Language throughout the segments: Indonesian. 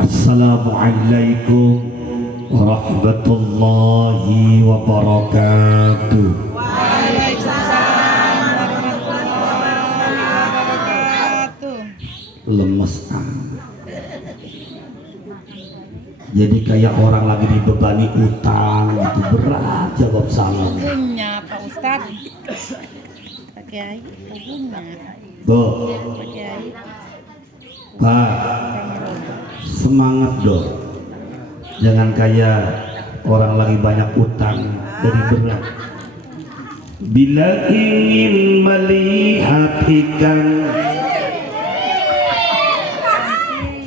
Assalamualaikum warahmatullahi wabarakatuh. Waalaikumsalam warahmatullahi wabarakatuh. Lemes jadi kayak orang lagi dibebani utang gitu, berat jawab salam. Punya Pak Ustad, Pak Kiai, punya. Bu, Pak Kiai, Pak, semangat dong. Jangan kayak orang lagi banyak utang, jadi berat. Bila ingin melihat ikan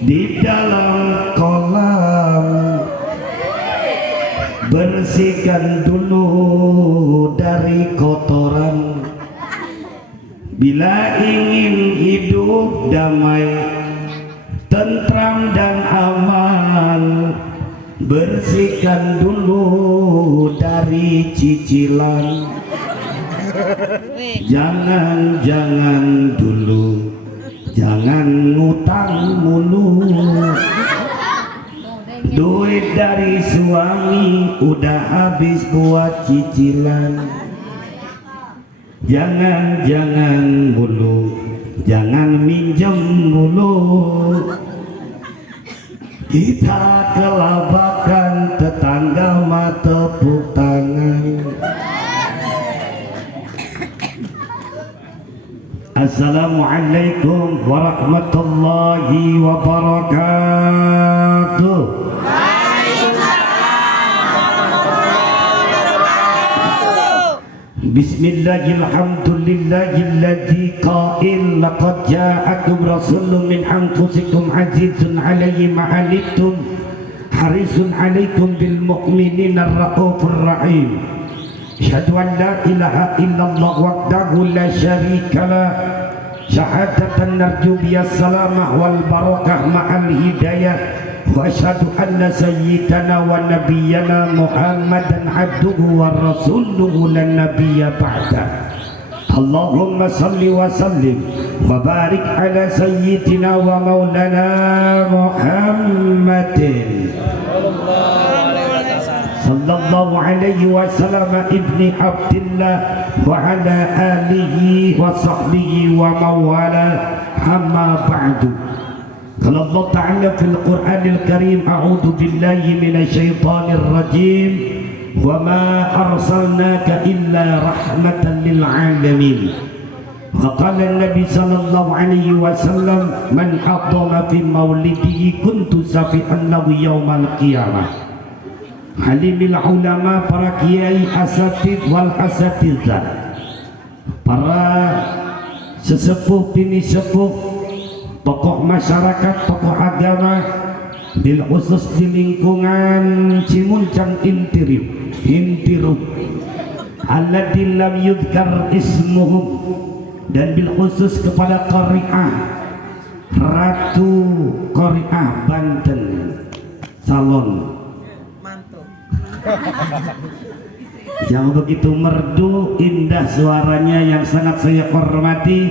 di dalam kolam, bersihkan dulu dari kotoran. Bila ingin hidup damai, tentram dan aman, bersihkan dulu dari cicilan. Jangan dulu, jangan ngutang mulu. Duit dari suami udah habis buat cicilan. Jangan mulu, jangan minjem mulu. Kita kelabakan tetangga mah tepuk tangan. Assalamualaikum warahmatullahi wabarakatuh. Bismillahirrahmanirrahim. Qail laqad ja'akum rasulun min anfusikum azizun 'alaihi ma 'anittum harisun 'alaikum bil mu'minina ar-raufur rahim. Asyhadu an la ilaha illallah wahdahu la syarika lah, syahadatan narju biha salamah wal barakah ma'al hidayah, wa asyhadu anna sayyidana wa nabiyyana Muhammadan abduhu wa rasuluhu lan nabiyya ba'da. Allahumma salli wa sallim wa barik ala sayyidina wa maulana Muhammadin sallallahu alaihi wasallam ibni Abdillah wa ala alihi wa sahbihi wa mawala, amma ba'du. Qala Allah Ta'ala fil Qur'anil Karim, a'udzu billahi minasyaitonir rajim, wa ma arsalnaka illa rahmatan lil alamin. Wa qala an-nabi sallallahu alaihi wasallam, man hadama fi maulidihi kuntu safi'an lahu yaumal qiyamah. Halimil ulama, para kiai, asatid wal asatidzah, para sesepuh bini sepuh, tokoh masyarakat, tokoh agama, bil khusus di lingkungan Cimuncang Intiru, alladzi lam yudhkar ismuhum, dan bil khusus kepada Qari'ah Ratu Qari'ah Banten Salon yang begitu merdu indah suaranya yang sangat saya hormati.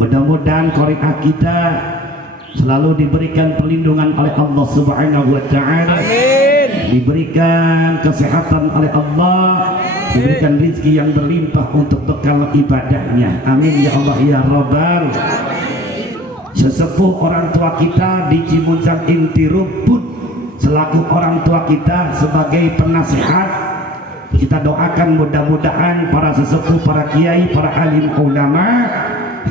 Mudah-mudahan Qari'ah kita selalu diberikan perlindungan oleh Allah Subhanahu wa Ta'ala, diberikan kesehatan oleh Allah, diberikan rezeki yang berlimpah untuk bekal ibadahnya. Amin ya Allah ya Rabbal. Sesepuh orang tua kita di Cimuncang Intiru pun selaku orang tua kita sebagai penasihat, kita doakan mudah-mudahan para sesepuh, para kiai, para alim ulama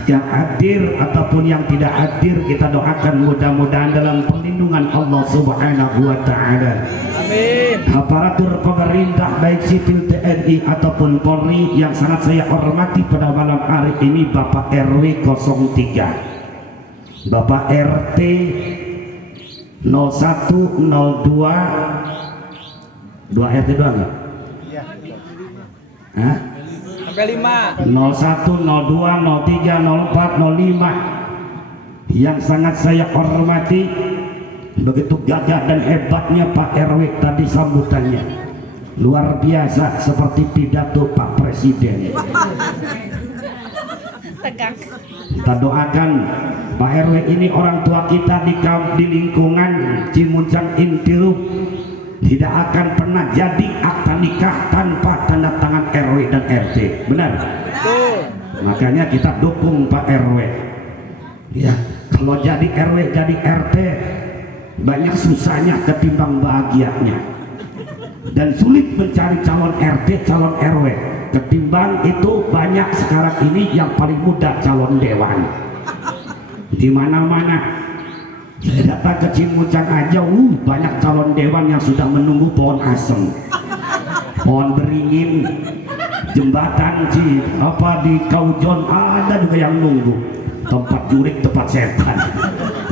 yang hadir ataupun yang tidak hadir, kita doakan mudah-mudahan dalam perlindungan Allah Subhanahu wa Ta'ala. Amin. Aparatur pemerintah baik sipil TNI ataupun Polri yang sangat saya hormati pada malam hari ini, Bapak RW 03. Bapak RT 0102 2 RT doang nggak? Iya. Hah? Sampai 5. 01, 02, 03, 04, 05 yang sangat saya hormati. Begitu gagah dan hebatnya Pak RW tadi sambutannya, luar biasa seperti pidato Pak Presiden. Tegang. Kita doakan Pak RW ini orang tua kita di lingkungan Cimuncang Intiru tidak akan pernah jadi akta nikah tanpa tanda tangan RW dan RT. Benar? Betul. Makanya kita dukung Pak RW. Ya, kalau jadi RW jadi RT banyak susahnya ketimbang bahagianya, dan sulit mencari calon RT calon RW ketimbang itu banyak sekarang ini yang paling muda calon dewan di mana-mana. Saya datang ke Cimuncang aja banyak calon dewan yang sudah menunggu pohon asem, pohon beringin, jembatan di Kaujon ada juga yang nunggu, tempat jurik tempat setan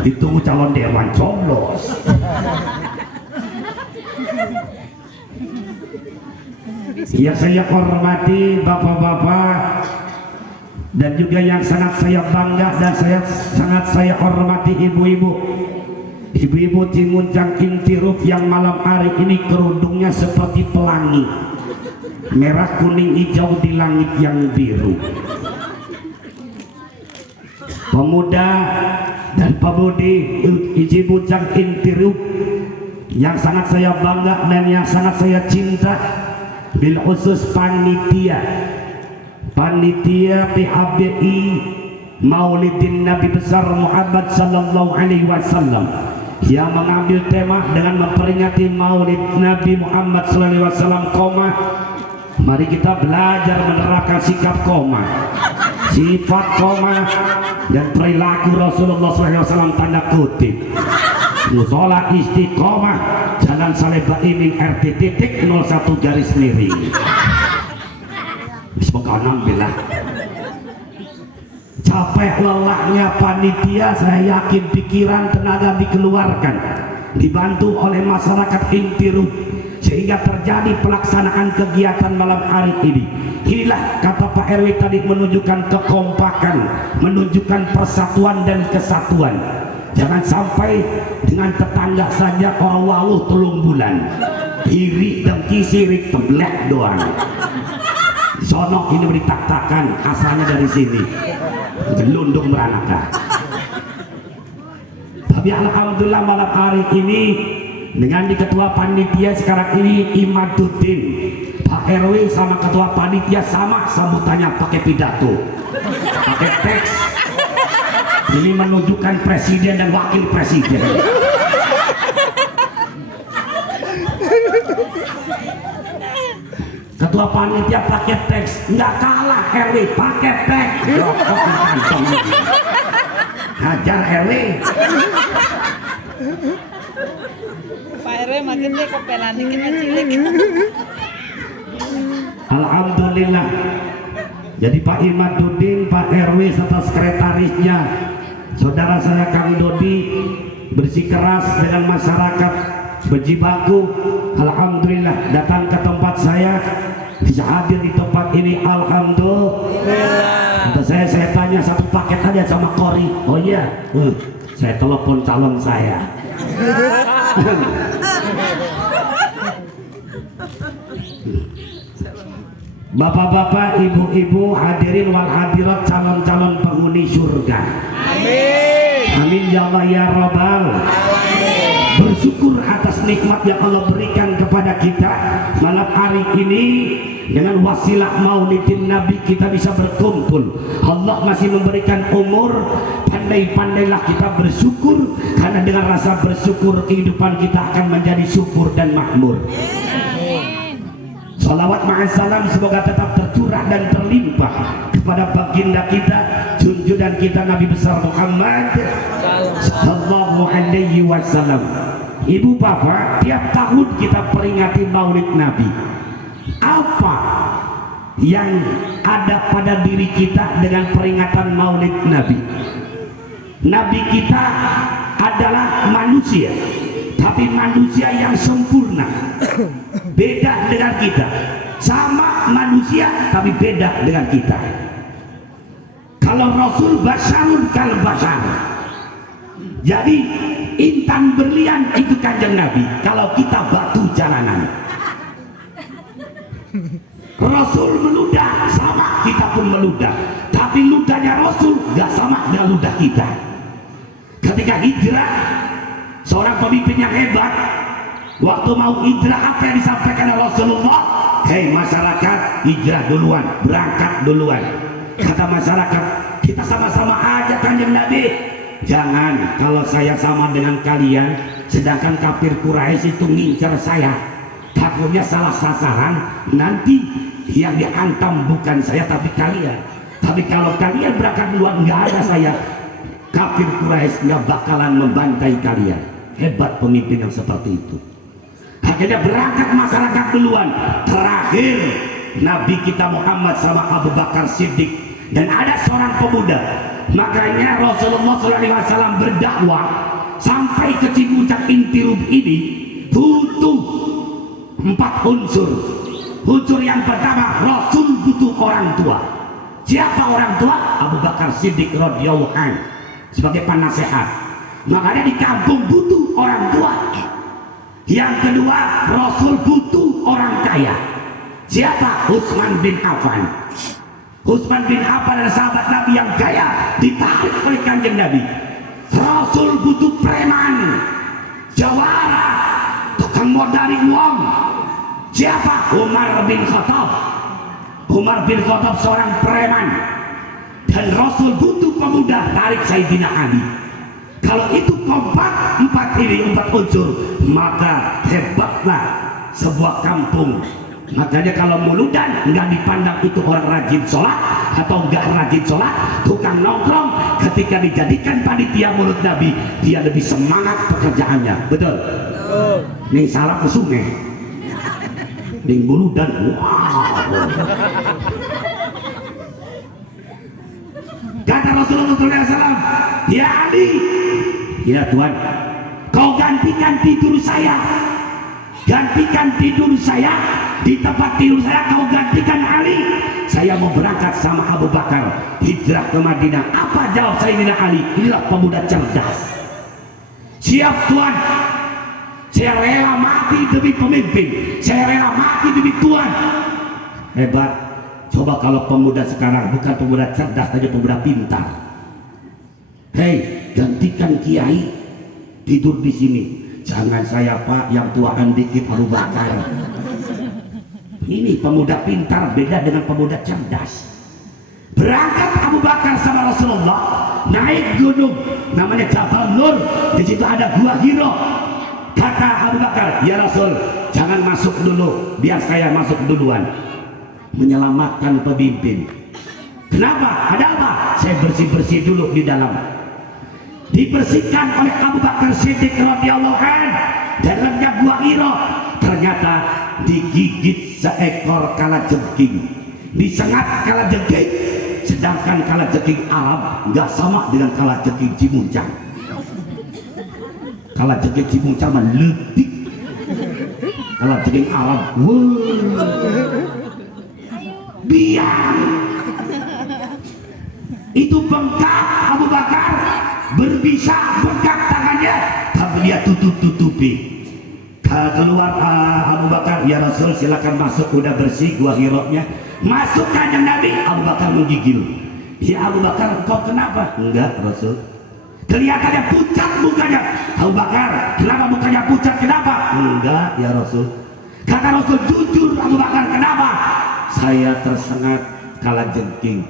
ditunggu calon dewan coblos. Yang saya hormati bapak-bapak dan juga yang sangat saya bangga dan sangat saya hormati ibu-ibu Cimuncang Intiruf yang malam hari ini kerudungnya seperti pelangi, merah kuning hijau di langit yang biru. Pemuda dan pemudi Cimuncang Intiruf yang sangat saya bangga dan yang sangat saya cinta, bil khusus panitia PHBI Maulidin Nabi besar Muhammad sallallahu alaihi wasallam yang mengambil tema dengan memperingati Maulid Nabi Muhammad sallallahu alaihi wasallam koma. Mari kita belajar menerapkan sikap koma, sifat koma dan perilaku Rasulullah SAW tanda kutip. Musola Istiqomah Jalan Saleh Baiming RT titik 01 garis miring. Bismillahirrahmanirrahim. Capek lelahnya panitia, saya yakin pikiran tenaga dikeluarkan dibantu oleh masyarakat Intiru sehingga terjadi pelaksanaan kegiatan malam hari ini. Inilah kata Pak RW tadi, menunjukkan kekompakan, menunjukkan persatuan dan kesatuan. Jangan sampai dengan tetangga saja orang waluh telung bulan iri dengki sirik teblek doang. Sono ini beritakan asalnya dari sini gelundung meranaka. Tapi alhamdulillah malam hari ini dengan di ketua panitia sekarang ini Imaduddin, Pak RW sama ketua panitia sama sambutannya pakai pidato, pakai teks. Ini menunjukkan presiden dan wakil presiden. Ketua panitia pakai teks, nggak kalah RW pakai teks. Rokok di kantong. Hajar RW. Pak RW makin deh kepelan dikit cilik. Alhamdulillah. Jadi Pak Imaduddin, Pak RW serta sekretarisnya, saudara saya Kang Dodi bersikeras dengan masyarakat berjibaku. Alhamdulillah datang ke tempat saya, bisa hadir di tempat ini. Alhamdulillah. Kata saya tanya satu paket aja sama Kori. Oh iya, saya telepon calon saya. Bapak-bapak, ibu-ibu, hadirin wal hadirat, calon-calon penghuni surga. Amin. Amin ya Allah ya Rabbal. Bersyukur atas nikmat yang Allah berikan kepada kita malam hari ini. Dengan wasilah Maulidin Nabi kita bisa berkumpul. Allah masih memberikan umur, pandai-pandailah kita bersyukur, karena dengan rasa bersyukur kehidupan kita akan menjadi syukur dan makmur. Salawat ma'asalam semoga tetap tercurah dan terlimpah kepada baginda kita, junjungan kita Nabi besar Muhammad sallallahu alaihi wasallam. Ibu bapak, tiap tahun kita peringati Maulid Nabi. Apa yang ada pada diri kita dengan peringatan Maulid Nabi? Nabi kita adalah manusia, tapi manusia yang sempurna. Beda dengan kita. Sama manusia tapi beda dengan kita. Kalau Rasul basyarun kal basyar. Jadi intan berlian itu kanjeng Nabi. Kalau kita batu jalanan. Rasul meludah sama, kita pun meludah. Tapi ludahnya Rasul gak sama dengan ludah kita. Ketika hijrah, seorang pemimpin yang hebat, waktu mau hijrah apa yang disampaikan oleh Rasulullah? Hei masyarakat, hijrah duluan, berangkat duluan. Kata masyarakat, kita sama-sama aja kanjeng Nabi. Jangan, kalau saya sama dengan kalian, sedangkan kafir Quraisy itu ngincar saya, takutnya salah sasaran, nanti yang dihantam bukan saya tapi kalian. Tapi kalau kalian berangkat duluan, nggak ada saya, kafir Quraisy nggak bakalan membantai kalian. Hebat pemimpin yang seperti itu. Akhirnya berangkat masyarakat duluan. Terakhir Nabi kita Muhammad sama Abu Bakar Siddiq, dan ada seorang pemuda. Makanya Rasulullah SAW berdakwah sampai ke Cibucak Intirub ini butuh 4 unsur. Unsur yang pertama, Rasul butuh orang tua. Siapa orang tua? Abu Bakar Siddiq radhiyallahu anhu sebagai penasehat. Makanya di kampung butuh orang tua. Yang kedua, Rasul butuh orang kaya. Siapa? Utsman bin Affan. Utsman bin Affan adalah sahabat Nabi yang kaya, ditarik oleh kanjeng Nabi. Rasul butuh preman, jawara, tukang modali uang. Siapa? Umar bin Khattab. Umar bin Khattab seorang preman. Dan Rasul butuh pemuda, tarik Sayyidina Ali. Kalau itu kompak 4 unsur, maka hebatlah sebuah kampung. Makanya kalau muludan nggak dipandang itu orang rajin sholat atau nggak rajin sholat, tukang nongkrong, ketika dijadikan panitia mulut Nabi, dia lebih semangat pekerjaannya. Betul? Nih salah ke sungai, nih muludan, wow. Kata Rasulullah SAW, ya Ali, ya Tuhan, kau gantikan tidur saya, gantikan tidur saya. Di tempat tidur saya kau gantikan Ali. Saya mau berangkat sama Abu Bakar hijrah ke Madinah. Apa jawab Sayyidina Ali? Inilah pemuda cerdas. Siap Tuhan, saya rela mati demi pemimpin, saya rela mati demi Tuhan. Hebat. Coba kalau pemuda sekarang bukan pemuda cerdas, tapi pemuda pintar. Hei, gantikan Kiai tidur di sini. Jangan saya Pak, yang tuaan dikit Abu Bakar. Ini pemuda pintar beda dengan pemuda cerdas. Berangkat Abu Bakar sama Rasulullah naik gunung namanya Jabal Nur. Di situ ada gua Hira. Kata Abu Bakar, ya Rasul, jangan masuk dulu, biar saya masuk duluan. Menyelamatkan pemimpin. Kenapa? Ada apa? Saya bersih-bersih dulu di dalam. Dibersihkan oleh Abu Bakar Siddiq radhiyallahu anhu. Dalamnya gua Hira. Ternyata digigit seekor kalajengking, disengat kalajengking. Sedangkan kalajengking Arab nggak sama dengan kalajengking Cimuncang. Kalajengking Cimuncang meletik, kalajengking Arab biang. Itu bengkak Abu Bakar, berbisa bengkak tangannya, tapi dia tutup-tutupi. Keluar Abu Bakar, ya Rasul silakan masuk, udah bersih gua Hiroknya. Masuk kanjeng Nabi, Abu Bakar menggigil. Ya Abu Bakar, kau kenapa? Enggak Rasul. Kelihatannya pucat mukanya. Abu Bakar, kenapa mukanya pucat? Kenapa? Enggak ya Rasul. Kata Rasul, jujur Abu Bakar, kenapa? Saya tersengat kalajengking.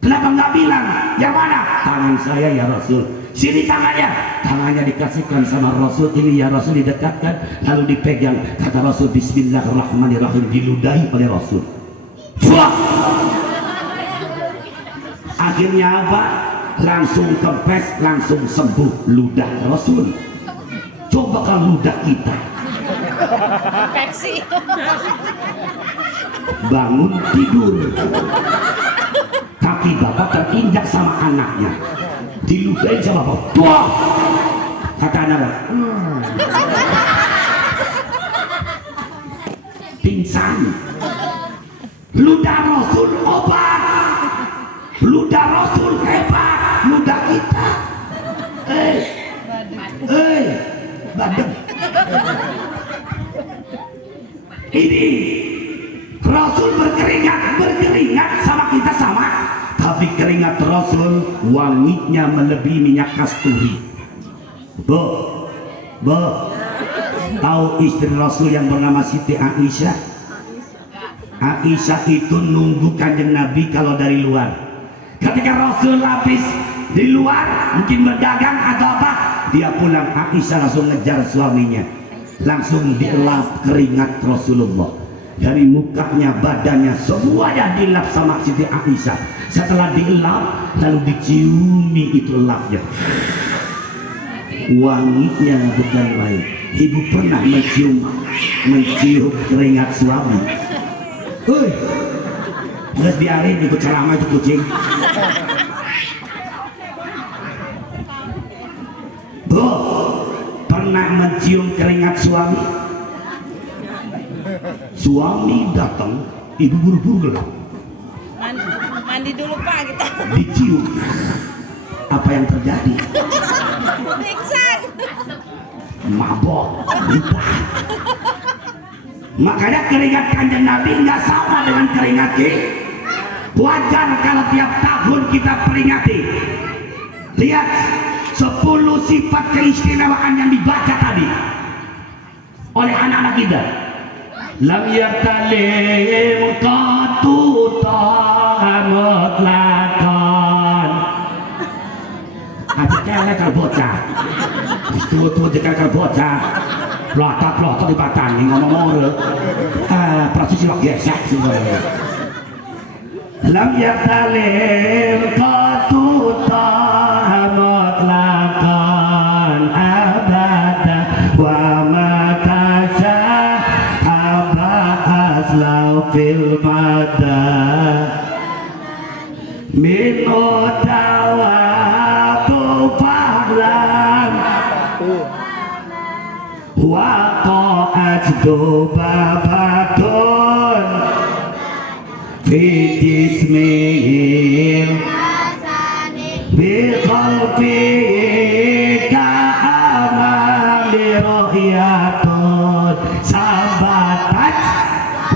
Kenapa nggak bilang? Yang mana? Tangan saya ya Rasul. Sini tangannya. Tangannya dikasihkan sama Rasul. Ini ya Rasul, didekatkan lalu dipegang. Kata Rasul, bismillahirrahmanirrahim, diludahi oleh Rasul. Wah! Akhirnya apa? Langsung kempes, langsung sembuh ludah Rasul. Coba kalau ludah kita bangun tidur, kaki bapak terinjak sama anaknya, diludahin sama bapak. Wah, kata anak, pingsan. Ludah Rasul obat, ludah Rasul hebat, ludah kita. Badem. Ini Rasul berkeringat sama kita sama, tapi keringat Rasul wanginya melebihi minyak kasturi. Bu, tahu istri Rasul yang bernama Siti Aisyah? Aisyah itu nunggu Kanjeng Nabi kalau dari luar. Ketika Rasul habis di luar, mungkin berdagang atau apa, dia pulang, Aisyah langsung ngejar suaminya, langsung dielap keringat Rasulullah dari mukanya, badannya, semuanya dilap sama Siti Aisyah. Setelah dielap, lalu diciumi itu elapnya, wanginya bukan lain. Ibu pernah mencium keringat suami? Nggak biarin ikut ceramah itu kucing. Bu, pernah mencium keringat suami? Suami datang, ibu buru-buru gelap. Mandi dulu Pak kita. Dicium. Apa yang terjadi? Pingsan. Mabok. Makanya keringat Kanjeng Nabi nggak sama dengan keringat kita. Wajar kalau tiap tahun kita peringati. Lihat 10 sifat keistimewaan yang dibaca tadi oleh anak-anak kita. Lam yatalim qatu mutlaqan. Aja kelek karo bocah. Tuwa-tuwa jekal karo bocah. Plot-plot di batang ngomong-ngomong. Proses lak gesek sebenarnya. Lam yatalim qatu mutlaqan abada wa matasha abaslau fil mada min udawatu fahlan wa qa'at dubabatun fi jismihil biqalbi ka'amali rohiyatun sabatat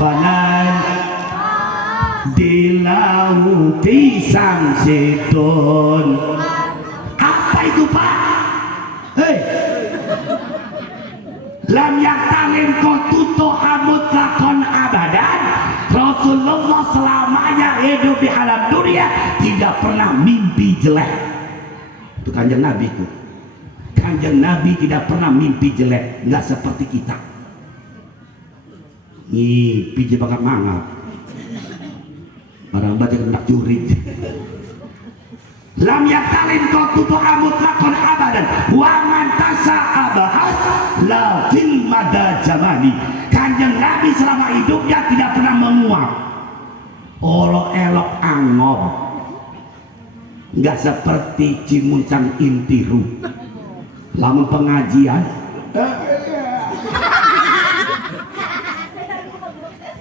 banan dilau pisang situn. Apa itu Pak? Hei, lam yaktalim kotuto amut lakon abadan. Rasulullah selamanya hidup di alam dunia tidak pernah mimpi jelek. Itu Kanjeng Nabi itu. Kanjeng Nabi tidak pernah mimpi jelek, nggak seperti kita. Nih, pijit banget mangap. Orang baca kena curi. Lam yaktalim kotuto amut lakon abadan wa man tasa abahas la fil mada jamani. Kanjeng Nabi selama hidupnya tidak pernah menguap, olok-elok angop, nggak seperti Cimuncang Intiru. Lamun pengajian,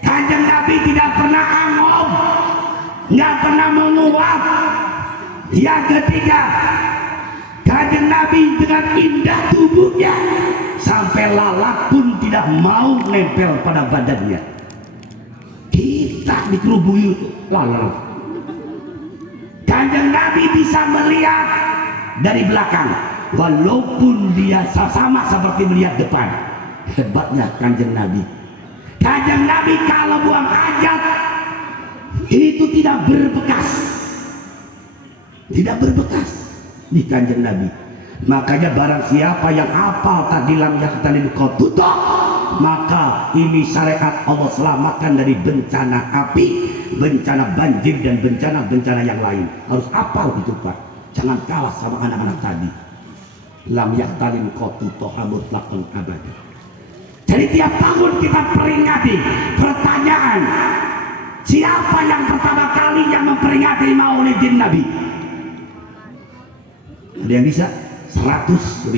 Kanjeng Nabi tidak pernah angop, nggak pernah menguap. Yang ketiga, Kanjeng Nabi dengan indah tubuhnya sampai lalat pun tidak mau nempel pada badannya. Kita dikerubui lalat. Kanjeng Nabi bisa melihat dari belakang, walaupun dia sama seperti melihat depan. Hebatnya Kanjeng Nabi. Kanjeng Nabi kalau buang hajat itu tidak berbekas, tidak berbekas di Kanjeng Nabi. Makanya barang siapa yang hafal tadi lam yaktalim qatuto, maka ini syariat Allah selamatkan dari bencana api, bencana banjir dan bencana-bencana yang lain. Harus hafal itu Pak. Jangan kalah sama anak-anak tadi. Lam yaktalim qatuto mutlaqan abadi. Jadi tiap tahun kita peringati. Pertanyaan, siapa yang pertama kali yang memperingati Maulidin Nabi? Ada yang bisa 100.000.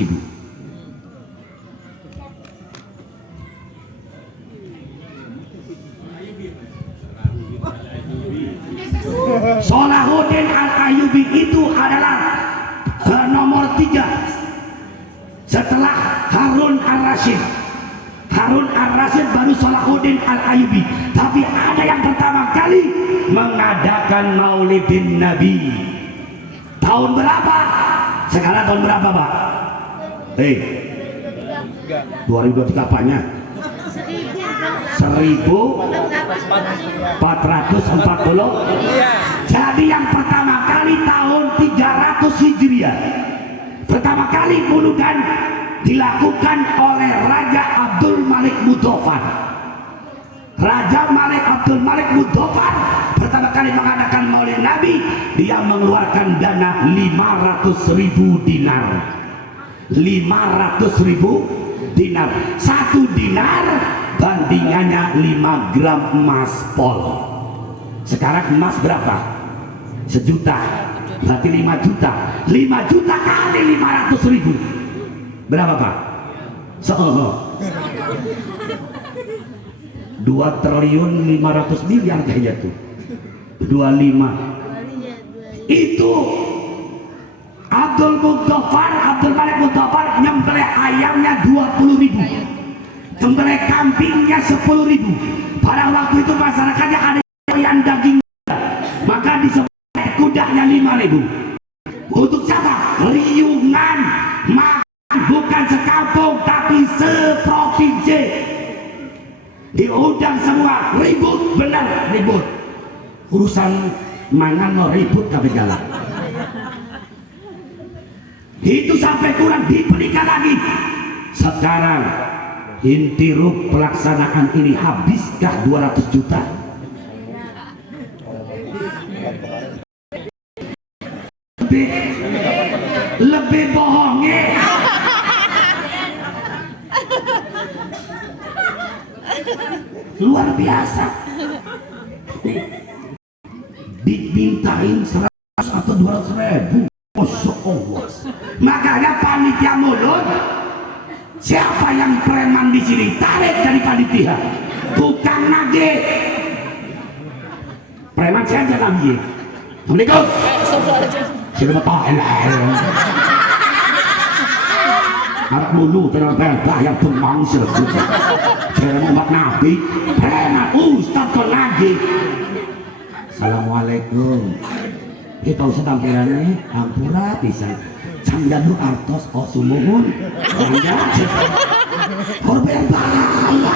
Salahuddin Al-Ayyubi itu adalah nomor 3 setelah Harun Ar-Rasyid. Harun Ar-Rasyid baru Salahuddin Al-Ayyubi. Tapi ada yang pertama kali mengadakan maulidin Nabi. Tahun berapa? Sekarang tahun berapa, Pak? 2023 apanya? 1440. Jadi yang pertama kali tahun 300 Hijriah, pertama kali muludan dilakukan oleh Raja Abdul Malik Mudofar. Raja Malik Abdul Malik Mudofar pertama kali mengadakan maulid Nabi. Dia mengeluarkan dana 500.000 dinar. 500.000 dinar. 1 dinar bandingannya 5 gram emas pol. Sekarang emas berapa? 1 juta. Berarti 5 juta. 5 juta kali 500.000 berapa, Pak? 2 triliun 500 miliar kayaknya tuh. 25. Itu Abdul Malik Mudofar nyembelih ayamnya 20.000, nyembelih kambingnya 10.000. Pada waktu itu masyarakatnya ada yang daging, maka disembelih kudanya 5.000. Untuk siapa? Riungan, makan bukan sekampung tapi seprovinsi. Diundang semua, ribut, benar ribut. Urusan mangan no ribut tapi galak. Itu sampai kurang diberikan lagi. Sekarang intiruk pelaksanaan ini habiskah 200 juta? Lebih bohongnya. Luar biasa. Dimintain 100 atau 200.000. Masya Allah. Makanya panitia mulut, siapa yang preman di sini tarik dari panitia. Tukang nagih. Preman saja nagih. Assalamualaikum. Sudah betul. Harap mulu terbaik yang pemangsa. Saya mau nabi. Preman ustaz kau nagih. Assalamualaikum. Kita usah tampilannya ampura bisa canda lu artos sumuhun canda korban bahaya.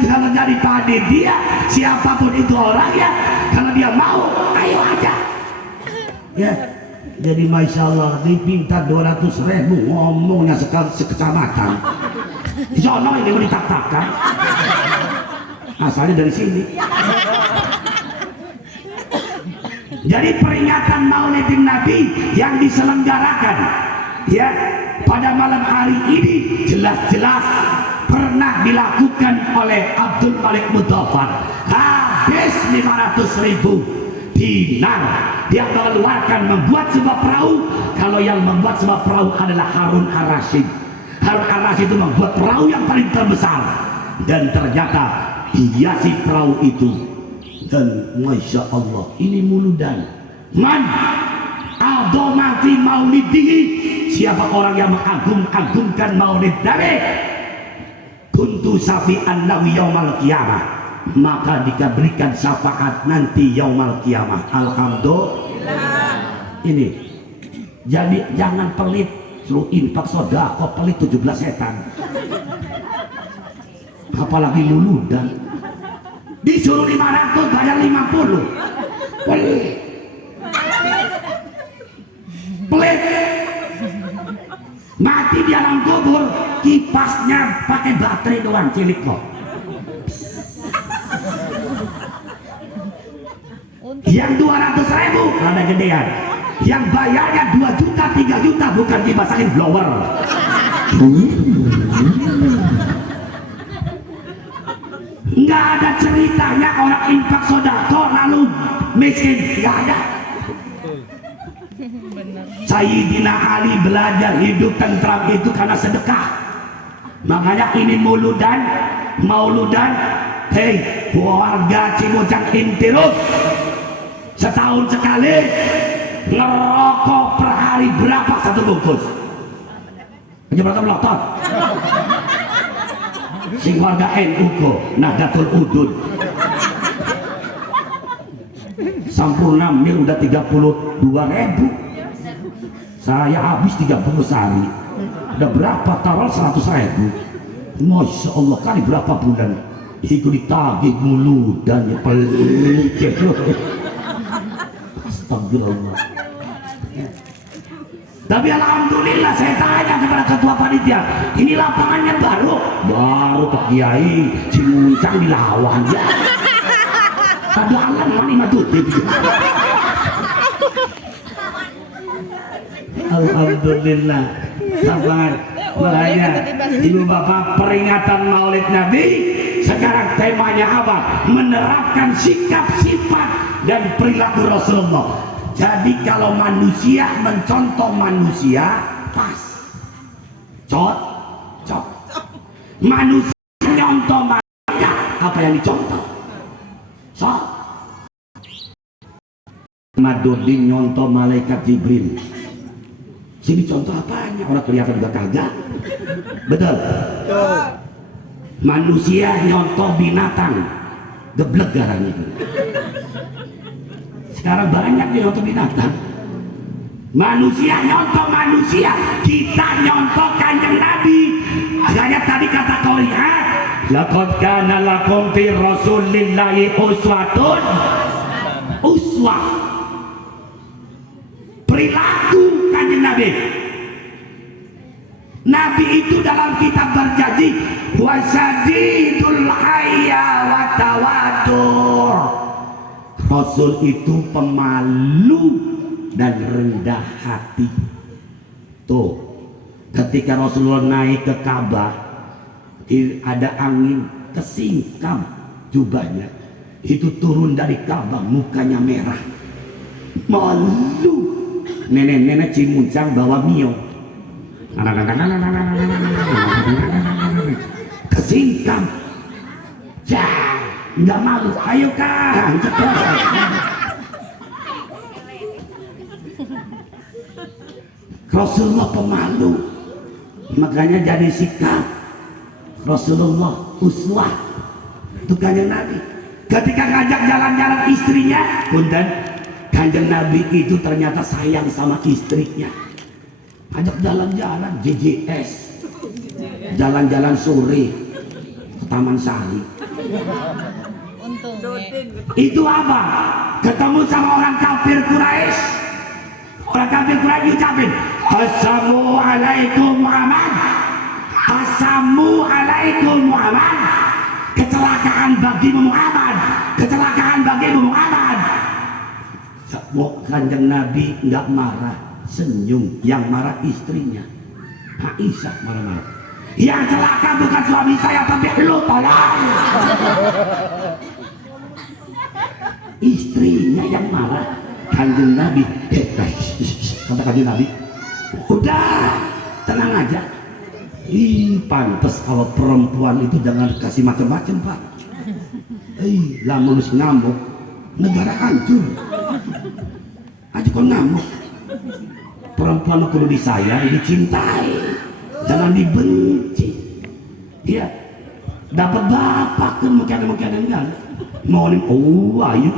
Jangan jadi panitia siapapun itu orangnya, kalau dia mau ayo aja ya. Jadi Masya Allah dipinta 200.000 ngomongnya sekecamatan di sono ini mau ditak-takan asalnya dari sini. Jadi peringatan maulidin Nabi yang diselenggarakan ya pada malam hari ini jelas-jelas pernah dilakukan oleh Abdul Malik Mudofar. Habis 500.000 dinar dia mengeluarkan membuat sebuah perahu. Kalau yang membuat sebuah perahu adalah Harun Ar-Rasyid. Harun Ar-Rasyid itu membuat perahu yang paling terbesar dan ternyata hiasi perahu itu. Dan Masya Allah ini muludan man adomati maulidihi, siapa orang yang mengagung-agungkan maulid Nabi kuntu safi'an lahu yaumal qiyamah, maka diberikan syafaat nanti yaumal qiyamah. Alhamdulillah. Ini jadi jangan pelit, suruh infak sedekah pelit 17 setan, apalagi muludan. Disuruh 500 bayar 50. Pelit. Mati di alam kubur kipasnya pakai baterai doang cilik kok. Yang 200.000 rada gedean, yang bayarnya 2 juta 3 juta bukan dipasakin blower. Nggak ada ceritanya orang infak sodako lalu miskin, nggak ada. Sayyidina Ali belajar hidup tentram itu karena sedekah. Makanya ini mauludan, hei warga Cimucang Intirut, setahun sekali ngerokok per hari berapa satu bungkus? Penyebratan melotot. Sing warga NU kok Nahdlatul Udud. Sampurna mil udah 32.000. Saya habis 30 sehari. Udah berapa taruh 100.000. Masya Allah, kali berapa bulan itu ditagih mulu dan pelik. Astagfirullah. Tapi alhamdulillah saya tanya kepada ketua panitia, ini lapangannya baru Pak Kiai Cimuncang dilawan ya. Ada alam mani matutip. Alhamdulillah. Sabar. Makanya ibu bapak peringatan Maulid Nabi sekarang temanya apa? Menerapkan sikap, sifat dan perilaku Rasulullah. Jadi kalau manusia mencontoh manusia pas, cocok. Manusia nyontoh manusia, apa yang dicontoh? Madudin nyontoh malaikat Jibril. Sini contoh apanya? Orang kelihatan juga kagak. Betul. Manusia nyontoh binatang, geblek garanya. Sekarang banyak yang nyontoh binatang. Manusia nyontoh manusia, kita nyontoh Kanjeng Nabi. Makanya tadi kata Qori'ah, laqad kana lakum fi rasulillahi uswah. Perilaku Kanjeng Nabi. Nabi itu dalam kitab berjanji wasadidul hayya wa tawadur. Rasul itu pemalu dan rendah hati. Tuh, ketika Rasulullah naik ke Ka'bah, ada angin kesingkam jubahnya. Itu turun dari Ka'bah, mukanya merah. Malu. Nenek-nenek Cimuncang bawa mio. Kesingkam. Nggak malu, ayo Kang. Rasulullah pemalu, makanya jadi sikap Rasulullah uswah. Itu Kanjeng Nabi. Ketika ngajak jalan-jalan istrinya, punten, Kanjeng Nabi itu ternyata sayang sama istrinya. Ajak jalan-jalan JJS, jalan-jalan sore ke Taman Sari. Itu apa? Ketemu sama orang kafir Quraisy. Orang kafir Quraisy ucapin, Assalamualaikum Muhammad. Assalamualaikum Muhammad. Kecelakaan bagimu Muhammad. Kecelakaan bagimu Muhammad. Kanjeng Nabi nggak marah, senyum. Yang marah istrinya, Aisyah marah-marah. Yang celaka bukan suami saya tapi lu, tolong. Istrinya yang marah. Kanjeng Nabi, kata Kanjeng Nabi, udah tenang aja. Pantes kalau perempuan itu jangan kasih macam-macam Pak. Lah mulus ngamuk, negara hancur. Aja kok ngamuk. Perempuan perlu disayang, dicintai, jangan dibenci. Iya, dapat bapak kan mungkin enggak. Mau ayo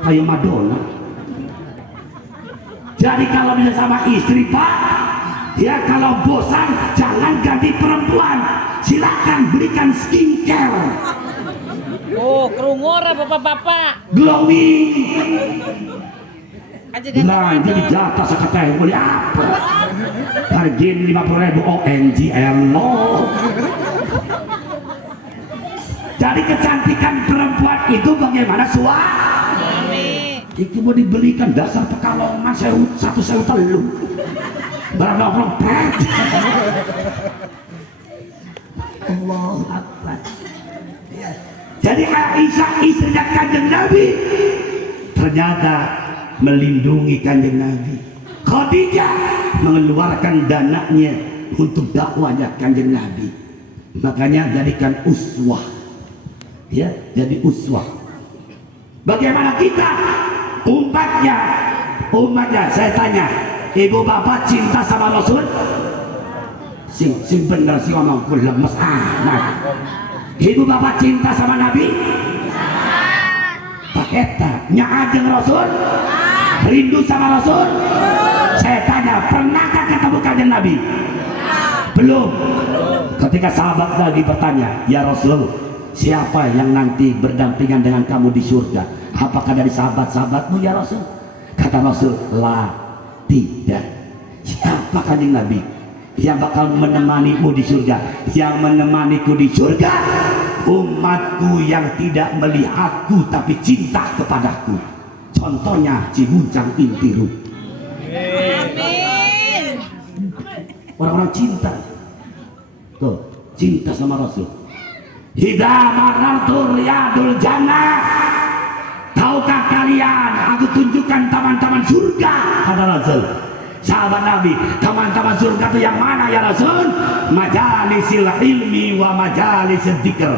kayak Madonna. Jadi kalau bisa sama istri Pak, ya kalau bosan jangan ganti perempuan, silakan berikan skincare. Oh, kerungor bapak-bapak. Glowing. Nah, jadi jatah sekatanya boleh apa? Hargain 50.000 ONG elo. Jadi kecantikan perempuan itu bagaimana suami? Itu mau dibelikan dasar Pekalongan satu sewu telu. Barang nongkrong pet. Allahu Akbar. Jadi Aisyah istrinya Kanjeng Nabi ternyata melindungi kanjeng Nabi. Khadijah mengeluarkan dananya untuk dakwahnya kanjeng Nabi. Makanya jadikan uswah, ya, jadi uswah. Bagaimana kita umatnya saya tanya, ibu bapak cinta sama Rasul? Sing bener sih ngomong gue lemes amat. Ibu bapak cinta sama Nabi? Pak Eta nyajeng Rasul? Rindu sama Rasul? Saya tanya, pernahkah ketemu kanjeng Nabi? Belum. Ketika sahabat lagi bertanya, ya Rasul, siapa yang nanti berdampingan dengan kamu di surga? Apakah dari sahabat-sahabatmu ya Rasul? Kata Rasul, la, tidak. Siapa kanjeng Nabi yang bakal menemanimu di surga? Yang menemaniku di surga, umatku yang tidak melihatku tapi cinta kepadaku. Contohnya Cibuncang Intiru. Amin. Orang-orang cinta, tuh, cinta sama Rasul. Hida marartu riyadul jannah. Tahukah kalian, aku tunjukkan taman-taman surga, kata Rasul. Sahabat Nabi, taman-taman surga itu yang mana ya Rasul? Majalisil ilmi wa majalisil dzikr.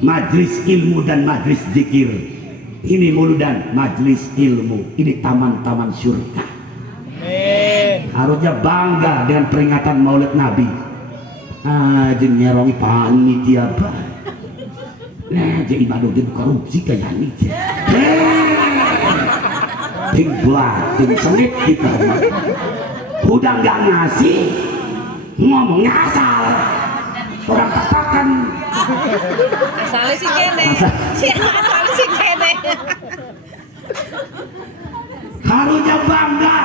Majlis ilmu dan majlis zikir. Ini muludan majlis ilmu, ini taman-taman surga. Harusnya bangga dengan peringatan Maulid Nabi. Jeung nyerongi panitia bae. Nah, jadi baru dia korupsi kayak ini. Ting batin sengit kita. Udah nggak ngasih, ngomongnya asal. Orang katakan. Asalnya si kene. Asalnya si kene. Harusnya bangga.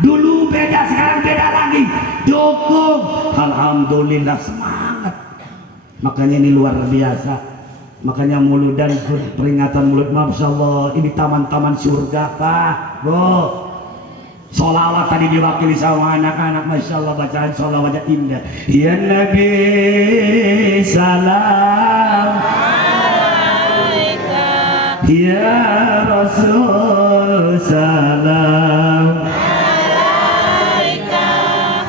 Dulu beda, sekarang beda lagi. Dukung. Alhamdulillah, semangat. Makanya ini luar biasa. Makanya muludan peringatan Maulid, Masya Allah, ini taman-taman surga Pak, Bu. Sholawat tadi diwakili sama anak-anak, Masya Allah, bacaan sholawatnya indah. Ya Nabi salam, ya Rasul salam,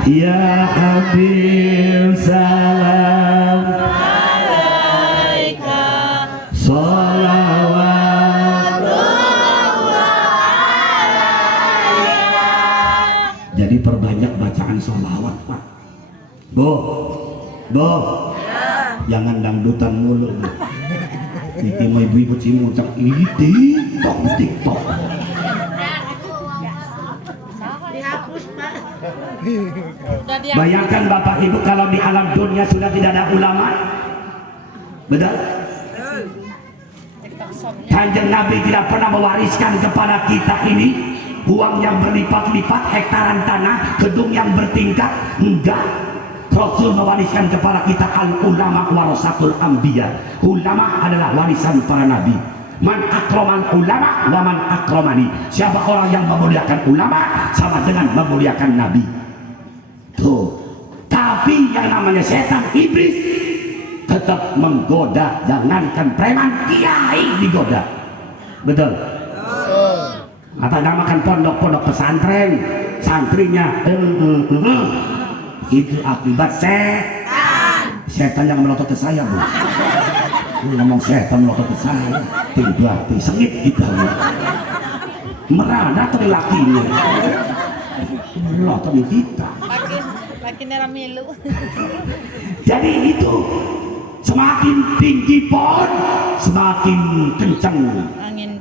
ya Habib salam, sholawat. Jadi perbanyak bacaan sholawat Pak. Bu, jangan dangdutan mulu. Ini mau ibu-ibu cimucak ini TikTok. Bayangkan Bapak Ibu kalau di alam dunia sudah tidak ada ulama, betul? Kanjeng Nabi tidak pernah mewariskan kepada kita ini uang yang berlipat-lipat, hektaran tanah, gedung yang bertingkat, enggak. Rasul mewariskan kepada kita al-ulama warasatul anbiya. Ulama adalah warisan para nabi. Man akraman ulama wa man akramani. Siapa orang yang memuliakan ulama sama dengan memuliakan nabi. Tuh. Tapi yang namanya setan iblis tetap menggoda, jangankan preman, kiai digoda. Betul? Atau namakan pondok-pondok pesantren, santrinya itu akibat setan yang melotot ke saya, Bu. Ngomong setan melotot ke saya, tiba sengit kita, Bu. Merana tuh lakinya melotot kita. Laki neramilu. Jadi itu semakin tinggi pohon, semakin kencang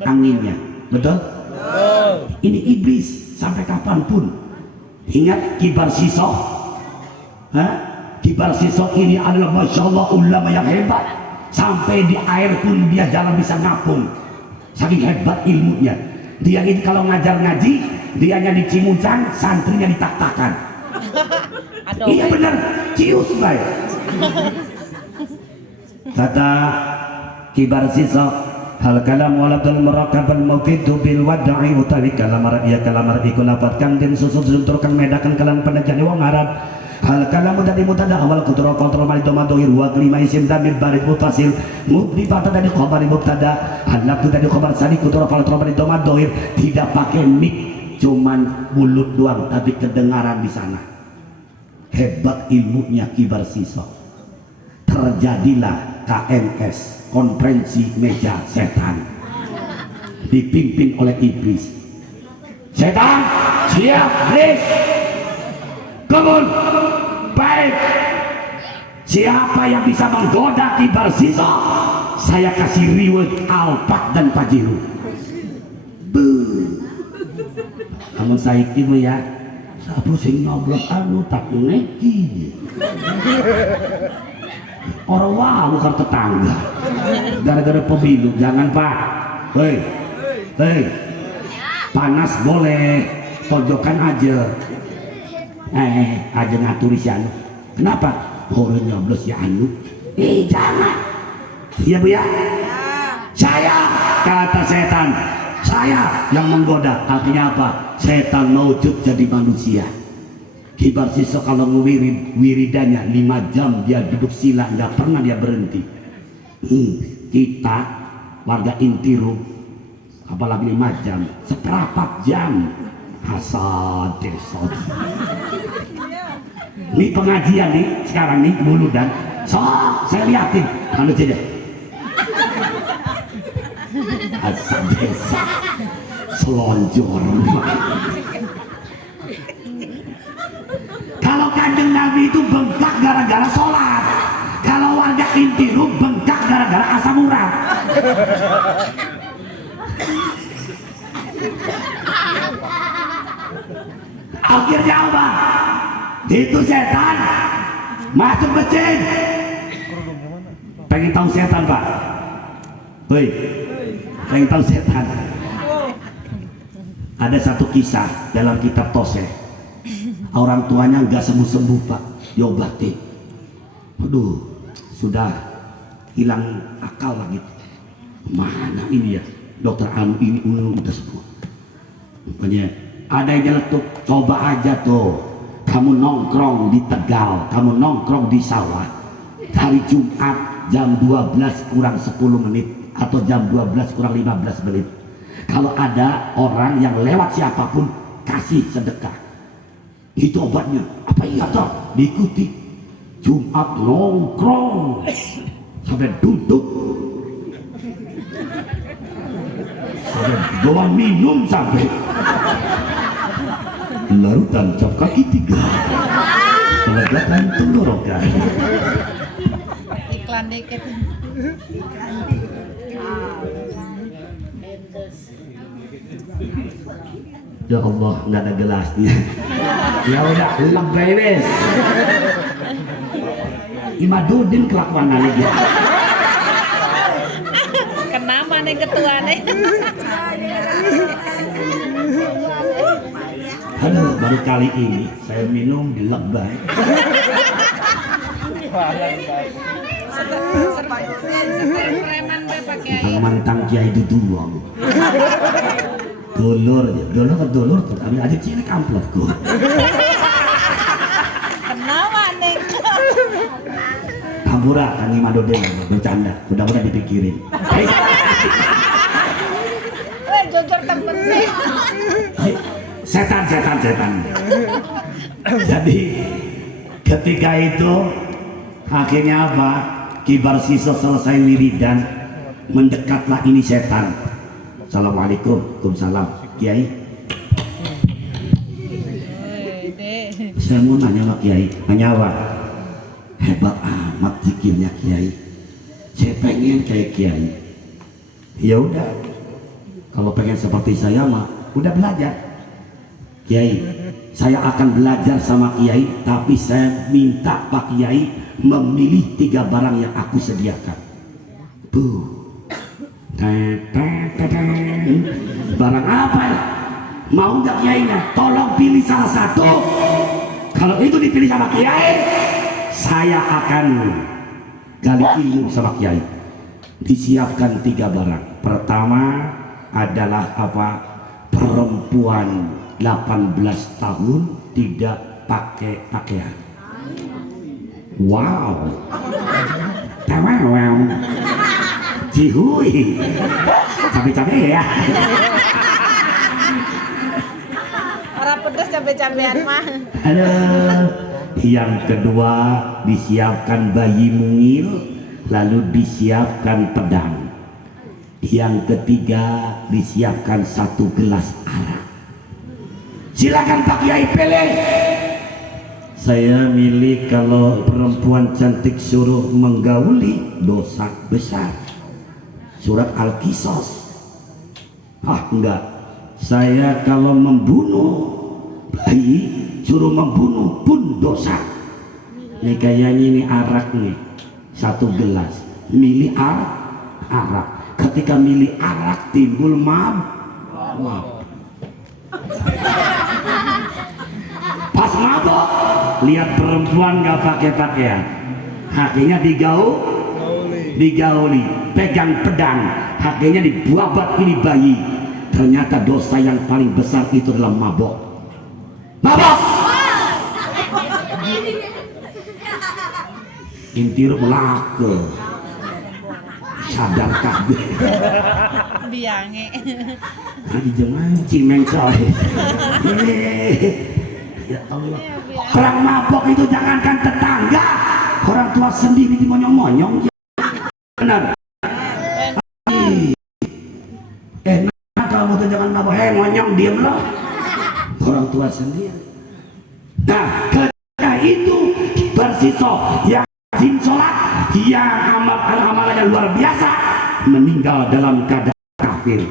anginnya. Betul? Ini iblis sampai kapanpun. Ingat kibar sisoh. Kibar sisoh ini adalah Masya Allah ulama yang hebat. Sampai di air pun dia jalan bisa ngapung. Saking hebat ilmunya. Dia ini kalau ngajar ngaji, dianya di Cimuncang, santrinya ditak-takan. Iya benar, cius baik. Kata kibar sisoh, hal kalam waladul merakabal maukidu bil wadda'i utawi kalam arab ya kalam arab iku lapat kang den susun turkan medakan kalam penajani wong Arab hal kalamu tadi mutada awal kontrol mali domadohir wa kelima isim damir baris mutasil mubdi fata tadi khabar mubtada halak tadi khabar sani kontrol mali domadohir tidak pakai mic, cuman mulut doang tapi kedengaran di sana. Hebat ilmunya Kibar Siso. Terjadilah KMS, konferensi meja setan, dipimpin oleh iblis. Setan siap, list kebun baik. Siapa yang bisa menggoda Kibar Siso, saya kasih reward Alpak dan Pajiru. Kamu saiki bu ya, sapu sing nyoblok anu tak neki. Orang wah bukan tetangga. Gara-gara pemilu jangan pak. Hei, panas boleh, pojokan aja. Aja ngaturi si anu. Kenapa? Orang nyoblos ya anu. Jangan. Iya bu ya. Saya kata setan. Saya yang menggoda. Artinya apa? Setan maujud jadi manusia. Kibar Siso kalau wiridannya 5 jam dia duduk sila, nggak pernah dia berhenti. Kita warga Intiru apalagi 5 jam, seperempat jam hasad desot. Ini pengajian nih sekarang nih bulu dan saya liatin anu saja hasad desa selonjor. Kalau Kanjeng Nabi itu bengkak gara-gara sholat, kalau warga Intiru bengkak gara-gara asam urat. Akhirnya apa? Itu setan masuk masjid. Pengen tahu setan pak? Hei, pengen tahu setan? Ada satu kisah dalam kitab Toseh. Orang tuanya nggak sembuh-sembuh pak, diobati. Aduh, sudah hilang akal lagi. Mana ini ya, dokter anu ini udah sembuh. Makanya ada yang nyeletuk, coba aja tuh. Kamu nongkrong di Tegal, kamu nongkrong di sawah. Hari Jumat jam 12 kurang 10 menit atau jam 12 kurang 15 menit. Kalau ada orang yang lewat siapapun, kasih sedekah. Itu obatnya. Apa iya toh? Diikuti. Jumat nongkrong sampai duduk, sampai bawa minum, sampai larutan cap kaki 3 pelegatan tenggorokan. Iklan dikit. Ya Allah, nggak ada gelasnya. Ya udah, lebay wes. Imadudin kelakuan lagi. Kenapa nih ketua nih? Aduh, baru kali ini saya minum di lebay. Preman be pakai Mantang Kiai itu doang. Dulur tuh, kami aja cilik amplopku. kenapa nih? Hampura kan Imadudin bercanda, mudah-mudahan dipikirin. Jujur tempat sih. Setan. Jadi ketika itu akhirnya apa? Kibar Siso selesai wiridan, mendekatlah ini setan. Assalamualaikum, waalaikumsalam, Kiai. Saya mau nanya sama Kiai, nanya apa? Hebat amat zikirnya Kiai. Saya pengen kayak Kiai. Ya udah, kalau pengen seperti saya mah, udah belajar. Kiai, saya akan belajar sama Kiai, tapi saya minta Pak Kiai memilih 3 barang yang aku sediakan. Barang apa ya? Mau nggak Kiainya? Tolong pilih salah satu. Kalau itu dipilih sama Kiai, saya akan gali ilmu sama Kiai. Disiapkan 3 barang. Pertama adalah apa? Perempuan 18 tahun tidak pakai pakaian. Wow. Wow. Cihui. Cabe-cabe ya. Orang pedas cabe-cabean mah. Ada. Yang kedua disiapkan bayi mungil, lalu disiapkan pedang. Yang ketiga disiapkan 1 gelas arak. Silakan Pak Kiai pilih. Saya milih kalau perempuan cantik suruh menggauli dosa besar. Surat Al-Qisas. Enggak. Saya kalau membunuh bayi suruh membunuh pun dosa. Ini kayaknya ini arak nih. 1 gelas. Milih arak. Ketika milih arak timbul mabok. Pas mabok lihat perempuan gak pakai pakaian, akhirnya digauli, pegang pedang, akhirnya dibuabat ini bayi. Ternyata dosa yang paling besar itu adalah mabok. Intir lake sadar kabeh Biange. Adi jangan cimeng coy. Ya Allah. Orang mabok itu jangankan tetangga, orang tua sendiri dimonyong-monyong. Benar. Nah kamu tuh jangan mabok, monyong diem loh. Orang tua sendiri. Nah ketika itu bersisa yang rajin sholat, yang amalannya luar biasa, meninggal dalam keadaan kafir,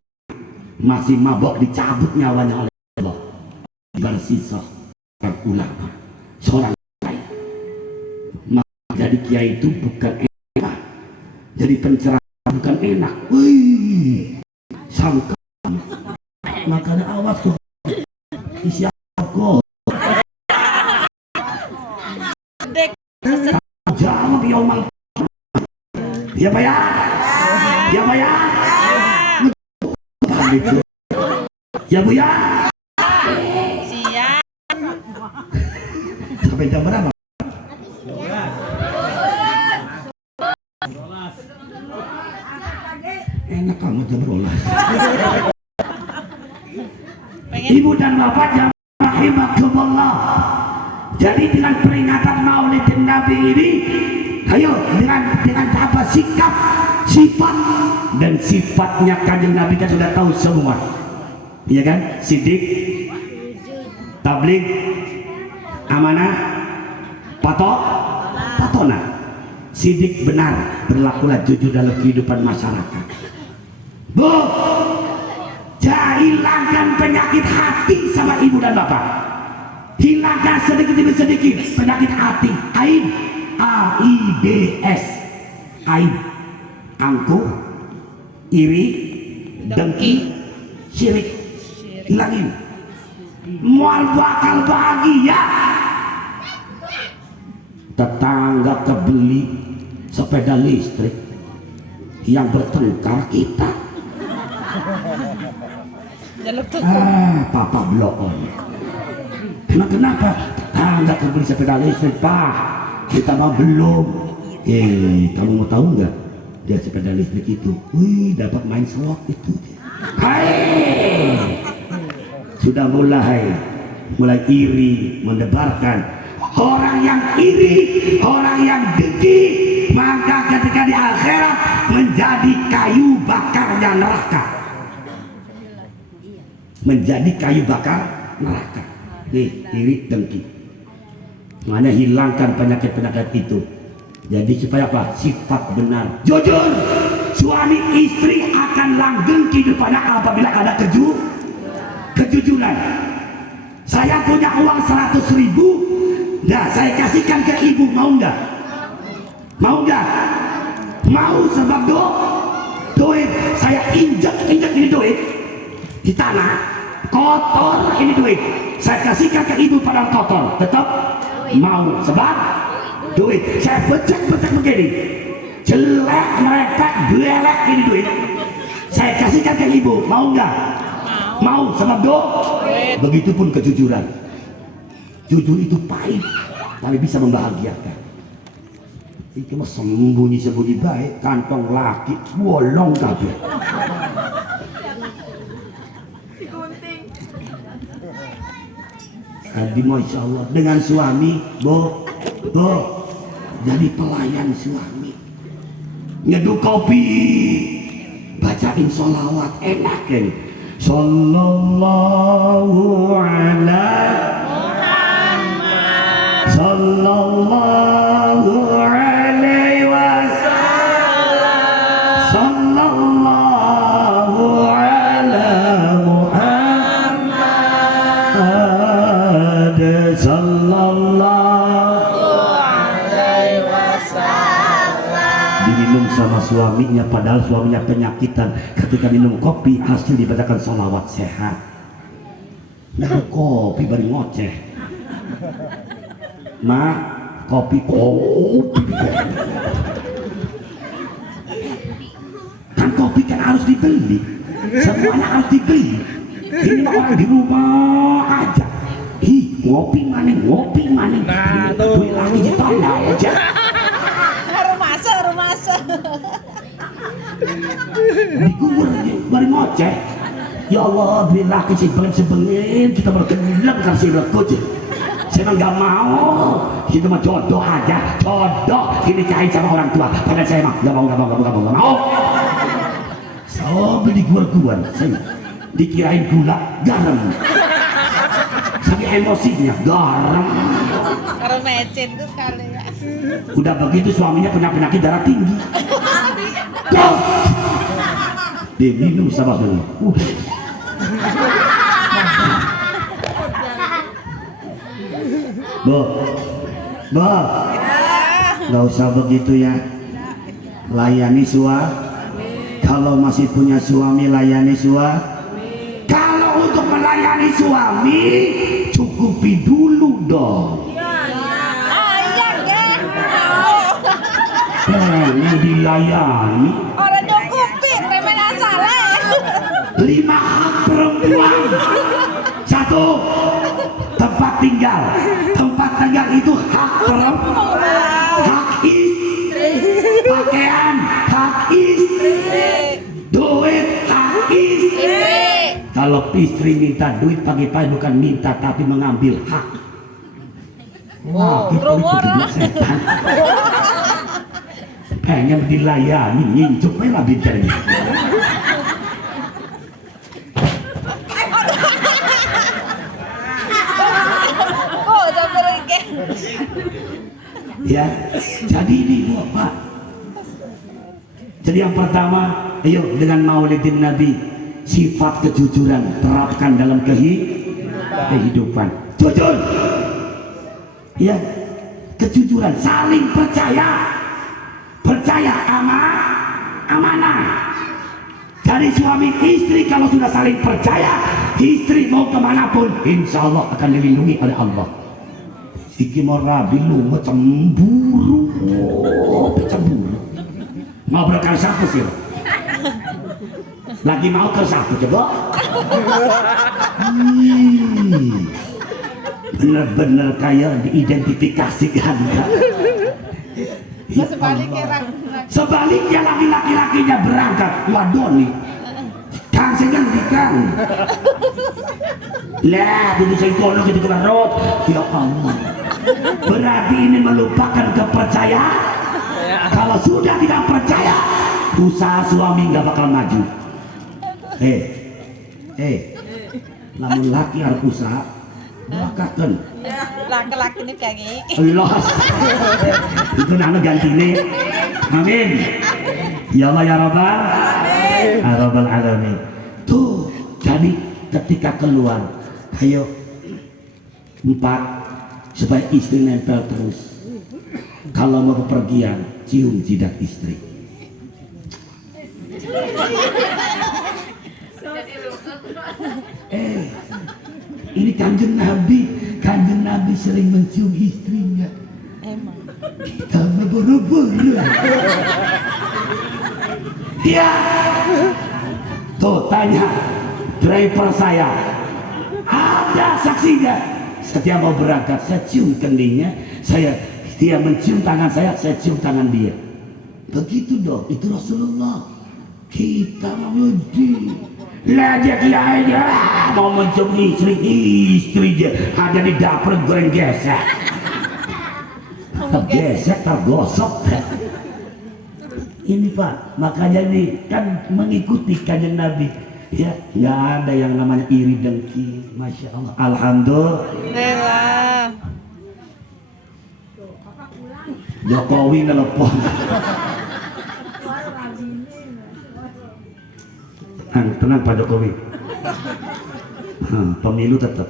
masih mabok, dicabut nyawanya oleh Allah. Bersisa ulama seorang lain. Maka jadi kiai itu bukan enak, jadi pencerah bukan enak. Wih, sangka makanya awas kok isi aku jawab ya omang ya pak ya ya bu ya Siap. sampai jam berapa? Enak kamu jam 12. Ibu dan bapak yang rahimakumullah. Jadi dengan peringatan Maulid Nabi ini, ayo dengan apa sikap, sifat dan sifatnya kanjeng Nabi kan sudah tahu semua. Iya kan? Sidik, tabligh, amanah, patona. Sidik benar, berlakulah jujur dalam kehidupan masyarakat. Bu, hilangkan penyakit hati sama ibu dan bapak. Hilangkan sedikit demi sedikit penyakit hati. Aib, AIDS, aib, angkuh, iri, dengki, syirik. Hilangin. Mual bakal bahagia. Tetangga kebeli sepeda listrik yang bertengkar kita. Papa blok on. Emang kenapa? Tetangga kebeli sepeda listrik, Pak. Kita mah belum. Kamu mau tahu nggak? Dia sepeda listrik itu, dapat main slot itu. Sudah mulai iri, mendebarkan. Orang yang iri, orang yang dengki, maka ketika di akhirat menjadi kayu bakarnya neraka. Menjadi kayu bakar neraka. Nih, iri, dengki. Makanya hilangkan penyakit-penyakit itu. Jadi supaya apa? Sifat benar, jujur. Suami istri akan langgeng kehidupannya apabila ada kejujuran. Saya punya uang 100.000. Nah, saya kasihkan ke ibu, mau nggak? Mau nggak? Mau, sebab duit saya injak ini duit di tanah kotor, ini duit saya kasihkan ke ibu pada kotor, tetap mau, sebab duit saya becek begini, jelek, merepek, belek, ini duit saya kasihkan ke ibu, mau nggak? Mau, sebab duit. Begitupun kejujuran. Jujur itu pahit, tapi bisa membahagiakan. Iki mah sembunyi-sembunyi baik, kantong laki bolong kabeh. Tadi Masya Allah dengan suami, bo, jadi pelayan suami, nyeduh kopi, bacain sholawat, enak kan? Sallallahu ala Muhammad, sallallahu alaihi wasallam, sallallahu ala Muhammad, sallallahu alaihi wasallam. Diminum sama suaminya padahal suaminya penyakitan. Ketika minum kopi hasil dibacakan sholawat sehat. Nah kopi baru ngoceh. Ma kopi kan kopi kan harus dibeli, semuanya harus dibeli. Ini mah orang di rumah aja. Ngopi maning. Nah, tuh. Duit lagi ditolak aja. Rumasa. Dikubur baru ngoceh. Ya Allah, bila sebelin kita bergelap kasih rekod. Saya nggak mau, kita mah jodoh aja, jodoh dinikahin sama orang tua. Padahal saya mah nggak mau. So beli gua-guan, saya dikirain gula, garam. Sampai emosinya garam. Karo mecin tuh kali ya. Udah begitu suaminya punya penyakit darah tinggi. Tuh. Dia minum sama saya. Bo, nggak usah begitu ya. Layani kalau masih punya suami layani kalau untuk melayani suami cukupi dulu dong. Mau dilayani Orang nyukupin, remen salah. 5 hak perempuan. 1, tempat tinggal itu hak perempuan, hak istri, pakaian hak istri, duit hak istri. Kalau istri minta duit pagi-pagi bukan minta tapi mengambil hak. Wah, setan. Pengen dilayani, ngincup lah bintarnya. Ya, jadi ini Pak. Jadi yang pertama, ayo dengan maulidin Nabi, sifat kejujuran terapkan dalam kehidupan. Jujur, ya, kejujuran, saling percaya amanah. Jadi suami istri kalau sudah saling percaya, istri mau kemanapun, insya Allah akan dilindungi oleh Allah. Iki mau rabi lu cemburu, mau berkar siapa sih? Lagi mau ke siapa coba? Bener-bener kayak diidentifikasikan kan? Sebaliknya laki-lakinya berangkat, waduh nih, kang saya kan, lah dulu saya kono gitu kerot, ya Allah. Berarti ini melupakan kepercayaan. Kalau sudah tidak percaya, usaha suami nggak bakal maju. Namun laki harus usaha, bakakan. Laki-laki ini kayak gini. Allah, itu nama ganti nih. Amin. Ya Allah ya Rabbal Alamin. Tuh, jadi ketika keluar, ayo 4 supaya istri nempel terus. Kalau mau kepergian, cium jidat istri. Ini kanjeng Nabi sering mencium istrinya. Emang. Kita berburu-buru. Dia tuh tanya driver saya, ada saksinya. Setiap mau berangkat saya cium keningnya, saya Dia mencium tangan saya cium tangan dia. Begitu dong, itu Rasulullah. Kita mengudi. Lah dia kiainya mau mencium istri dia ada di dapur goreng gesek. Gesek tergosok. Ini Pak, makanya ini kan mengikuti kajian Nabi. Ya, nggak ada yang namanya iri dengki. Masya Allah. Alhamdulillah. Jokowi nelpon. Tenang Pak Jokowi. Pemilu tetap.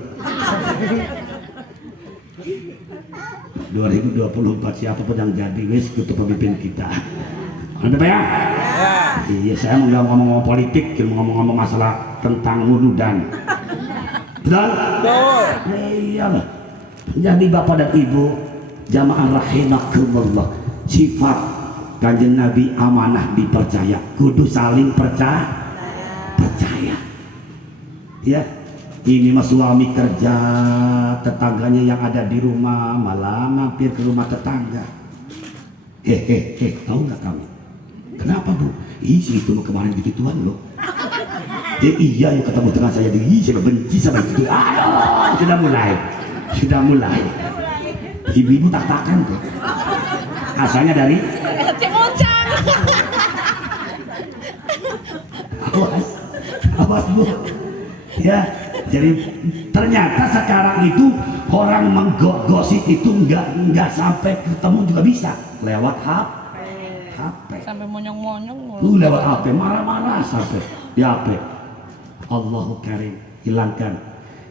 2024 siapapun yang jadi wis itu pemimpin kita. Ada Pak ya? Iya, saya nggak ngomong-ngomong politik, ngomong-ngomong masalah tentang wuludan. Betul? Iya lah. Jadi Bapak dan Ibu, jamaah rahimakumullah, sifat Kanjeng Nabi amanah dipercaya, kudu saling percaya. Ya, ini mah suami kerja, tetangganya yang ada di rumah malah mampir ke rumah tetangga. Tahu nggak kamu? Kenapa Bu? Itu mah kemarin gitu-gituan loh. Iya yang ketemu dengan saya di saya benci sama itu. Aduh, sudah mulai. Ibu-ibu tak-takan tuh. Asalnya dari Cimocang. Awas Bu. Ya, jadi ternyata sekarang itu orang menggosip itu nggak sampai ketemu juga bisa lewat HP. Sampai monyong-monyong. Lewat HP marah-marah sampai di HP. Allahu Karim, hilangkan.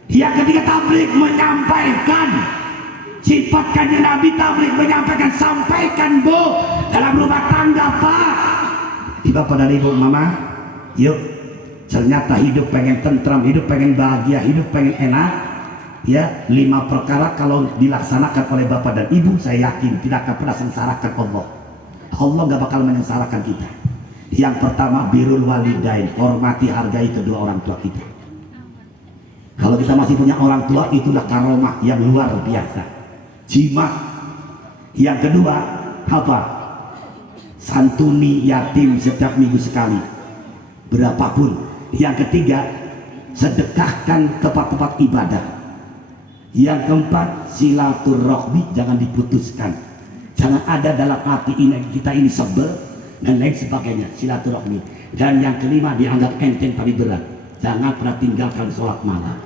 Ya, ketika tabligh menyampaikan sifat Kanjeng Nabi, tabligh menyampaikan, sampaikan Bu dalam rumah tangga Pak. Bapak dan Ibu, Mama, yuk. Ternyata hidup pengen tentram, hidup pengen bahagia, hidup pengen enak. Ya, 5 perkara kalau dilaksanakan oleh Bapak dan Ibu, saya yakin tidak akan pernah sengsarakan Allah. Allah gak bakal menyengsarakan kita. Yang pertama, birrul walidain, hormati, hargai kedua orang tua kita. Kalau kita masih punya orang tua, itulah karomah yang luar biasa. Jimat. Yang kedua, apa? Santuni yatim setiap minggu sekali, berapapun. Yang ketiga, sedekahkan tempat-tempat ibadah. Yang keempat, silaturahmi jangan diputuskan. Jangan ada dalam hati ini kita ini sebel dan lain sebagainya, silaturahmi. Dan yang kelima, dianggap enteng tapi berat. Jangan pernah tinggalkan sholat malam.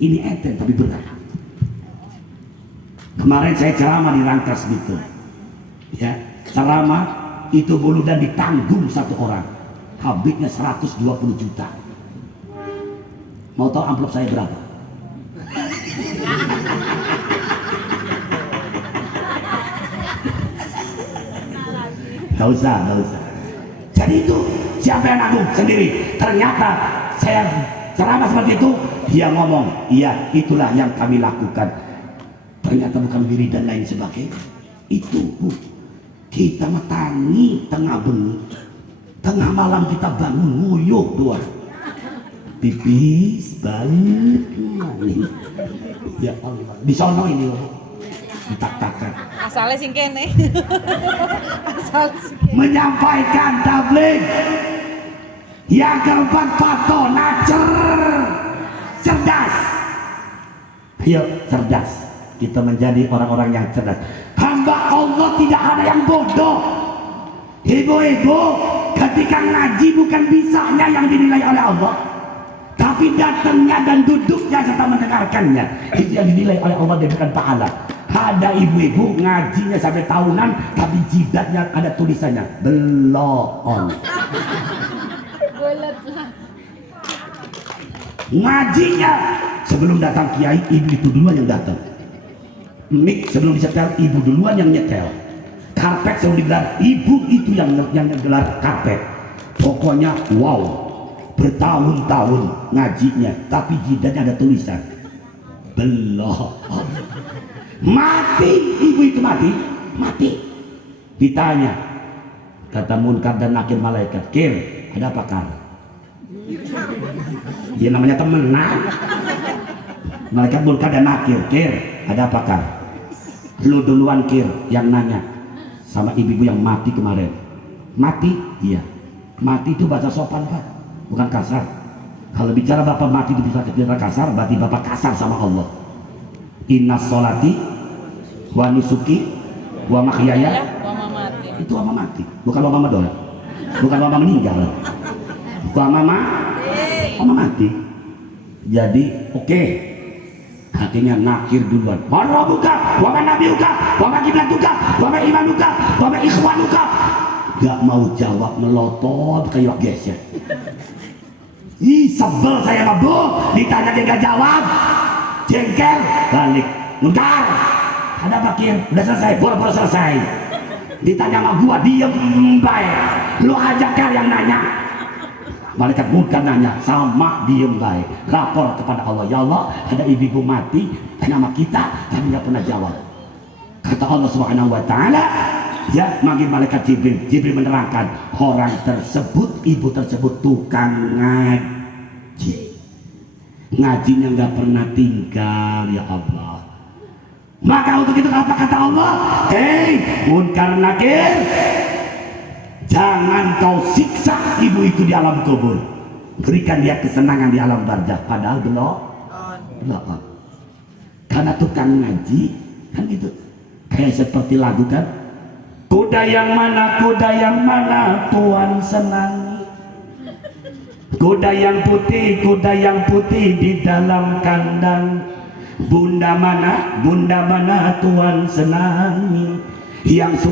Ini enteng tapi berat. Kemarin saya ceramah di Rangkas gitu. Ya, ceramah itu bulu dan ditanggung satu orang. Habisnya 120 juta. Mau tahu amplop saya berapa? Gak usah. Jadi itu siapa yang nanggung sendiri? Ternyata saya ceramah seperti itu, dia ngomong, iya itulah yang kami lakukan. Ternyata bukan diri dan lain sebagainya. Itu Bu, kita metangi tengah bengi. Tengah malam kita bangun nguyuh doang. Pipis balik ini. Ya Allah, di sono ini loh. Ditak-takan. Asalnya sing kene. Asal Menyampaikan tabligh. Yang keempat, pato nacer. Cerdas. Ayo cerdas. Kita menjadi orang-orang yang cerdas. Hamba Allah tidak ada yang bodoh. Ibu-ibu, ketika ngaji bukan bisanya yang dinilai oleh Allah, tapi datangnya dan duduknya serta mendengarkannya, itu yang dinilai oleh Allah diberikan pahala. Ada ibu-ibu ngajinya sampai tahunan, tapi jidatnya ada tulisannya belum. Ngajinya sebelum datang kiai, ibu itu duluan yang datang. Mik sebelum disetel, ibu duluan yang nyetel. Karpet sebelum digelar, ibu itu yang ngegelar karpet. Pokoknya wow, bertahun-tahun ngajinya, tapi jidatnya ada tulisan belum. Mati, ibu itu mati. Ditanya, kata Munkar dan Nakir malaikat, Kir, ada apa Kar? Ya namanya temenan. Malaikat Munkar dan Nakir, Kir, ada apa Kar? Lu duluan Kir yang nanya sama ibu-ibu yang mati kemarin. Mati? Iya. Mati itu bahasa sopan Pak, bukan kasar. Kalau bicara bapak mati itu bisa bicara kasar, berarti bapak kasar sama Allah. Inna sholati wa nusuki wa mahyaya, itu wa mati, bukan wa mama doang, bukan wa mama meninggal, wa mama mati. Jadi oke. Akhirnya nakir duluan. Mana buka, wa nabi buka, wa kiblat buka, wa iman buka, wa ikhwan buka. Gak mau jawab, melotot kayak geser. Ih, sebel saya mah Bu, ditanya dia gak jawab, jengkel, balik, mutar. Ada Bakir, udah selesai, boro-boro selesai. Ditanya sama gua, diem baik. Lu aja kan yang nanya. Malaikat munkar nanya, sama diem baik. Lapor kepada Allah, ya Allah, ada ibu mati, tanya sama kita, tapi nggak pernah jawab. Kata Allah Subhanahu Wa Taala, ya manggil malaikat Jibril. Jibril menerangkan, orang tersebut, ibu tersebut tukang ngaji. Ngajinya nggak pernah tinggal, ya Allah. Maka untuk itu apa kata Allah? Hei, munkar nakir, jangan kau siksa ibu itu di alam kubur. Berikan dia kesenangan di alam barzah. Padahal belum. Karena tukang ngaji kan gitu. Kayak seperti lagu kan. Kuda yang mana Tuhan senangi. Kuda yang putih di dalam kandang. Bunda mana Tuhan senangi. Yang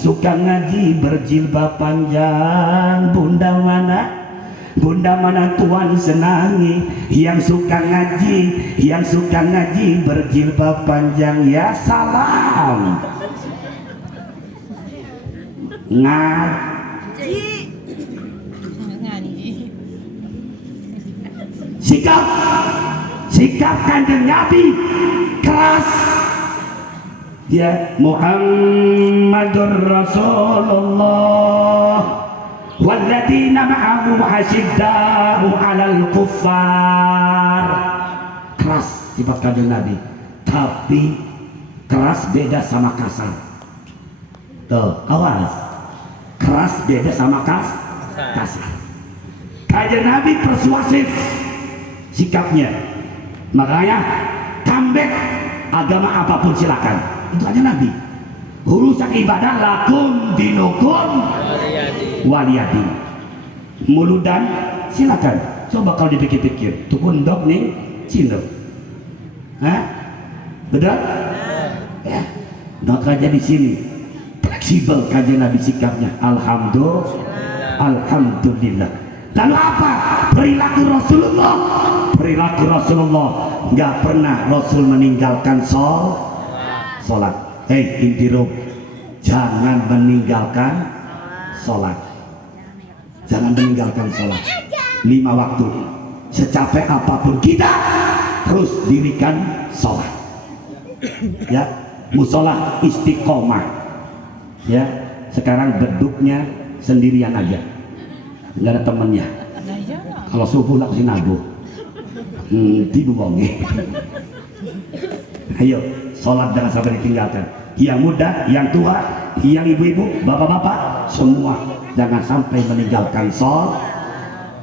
suka ngaji berjilbab panjang. Bunda mana Tuhan senangi. Yang suka ngaji berjilbab panjang. Ya salam ngaji. Sikap Kanjeng Nabi keras. Ya Muhammadur Rasulullah walladzina ma'ahu asyidda'u 'alal kuffar. Keras sifat Kanjeng Nabi, tapi keras beda sama kasar. Tuh, awas. Keras beda sama kasar. Kanjeng Nabi persuasif sikapnya. Makanya comeback agama apapun silakan. Itu aja Nabi. Urusan ibadah lakum dinukum waliyadin. Muludan silakan. Coba kalau dipikir-pikir, tukun dok nih Cino. Hah? Betul? Ya. Makanya di sini fleksibel kajian Nabi sikapnya. Alhamdulillah. Lalu apa? Perilaku Rasulullah nggak pernah Rasul meninggalkan sholat. Hei intirum, jangan meninggalkan sholat. Jangan meninggalkan sholat. 5 waktu. Secapek apapun kita terus dirikan sholat. Ya, musola istiqomah. Ya, sekarang beduknya sendirian aja, nggak ada temennya. Kalau subuh lah kasih nabuh. Tibu bonge. Ayo, sholat jangan sampai ditinggalkan. Yang muda, yang tua, yang ibu-ibu, bapak-bapak, semua jangan sampai meninggalkan sholat.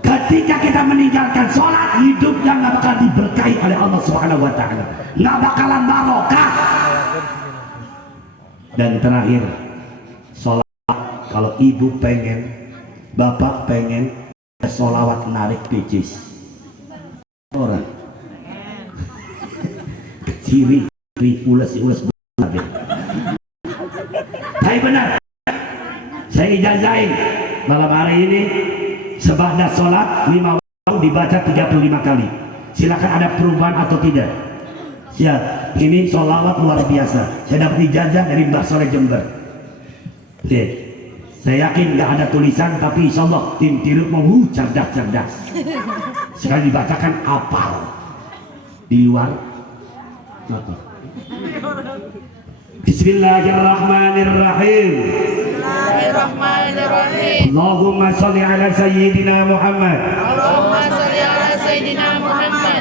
Ketika kita meninggalkan sholat, hidupnya nggak bakal diberkahi oleh Allah Subhanahu Wa Taala, nggak bakalan barokah. Dan terakhir, sholat kalau ibu pengen, bapak pengen, sholawat narik picis. Orang ciri ulas benar. Tapi benar, saya ijazahin malam hari ini sebada sholat 5 waktu dibaca 35 kali. Silakan ada perubahan atau tidak. Siap, ini sholawat luar biasa. Saya dapat ijazah dari Mbah Soleh Jember. Saya yakin nggak ada tulisan, tapi insya Allah tim tiru mau cerdas. Sekali dibacakan apal di luar. Bismillahirrahmanirrahim. Allahumma sholli ala sayyidina Muhammad.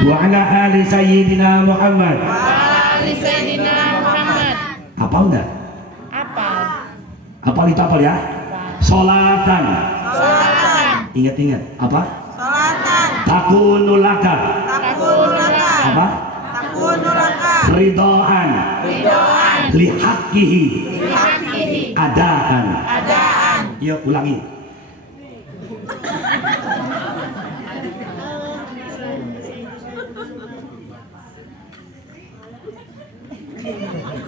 Wa ala ali sayyidina Muhammad. Hafal enggak? Apal. Hafal itu hafal ya? Sholatan. Ingat-ingat apa? Takunu laka. Apa? Ridhaan. Lihaqqihi. Adaan. Yuk ulangi.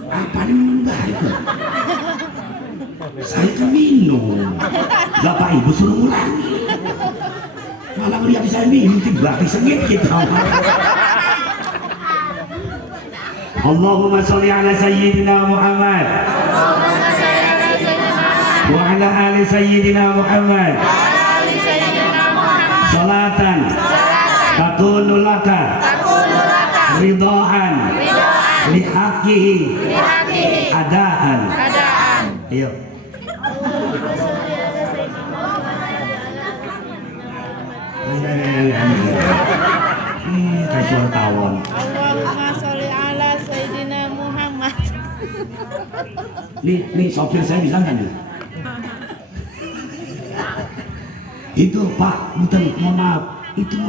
Apa ini minum baik? Saya kan minum. Bapak ibu suruh ulangi. Malah ngeliat saya minum tiba-tiba sengit kita. Allahumma sholli ala sayyidina Muhammad wa ala ali sayyidina Muhammad salatan takunu laka ridhaan lihaqqihi adaan. Ayo. Kayak suara tawon. Allahumma sholli ala sayyidina Muhammad. Nih sopir saya bisa nggak nih? Itu Pak, bukan, mohon maaf, itu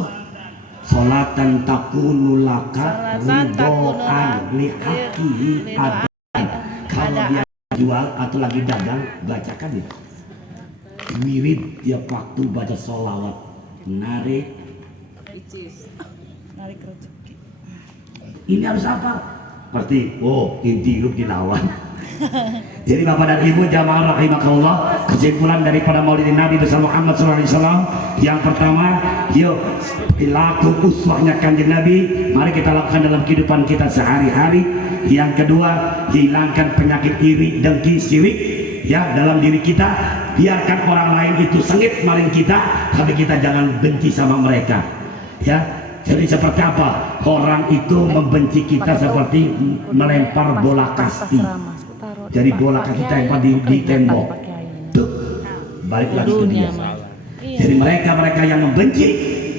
sholatan takunu laka ridhaan lihaqqihi adaan. Kalau dia jual atau lagi dagang, bacakan itu. Wirid tiap waktu baca sholawat, narik rezeki. Ini harus apa? Seperti, inti hidup dilawan. Jadi Bapak dan Ibu jamaah rahimakumullah, kesimpulan daripada Maulid Nabi bersama Muhammad SAW yang pertama, yuk perilaku uswahnya Kanjeng Nabi mari kita lakukan dalam kehidupan kita sehari-hari. Yang kedua, hilangkan penyakit iri, dengki, sirik ya dalam diri kita. Biarkan orang lain itu sengit maling kita, tapi kita jangan benci sama mereka ya. Jadi seperti apa? Orang itu membenci kita seperti melempar bola kasti. Jadi bola kaki tempel di tembok. Tuh, balik lagi ke dia. Jadi mereka yang membenci,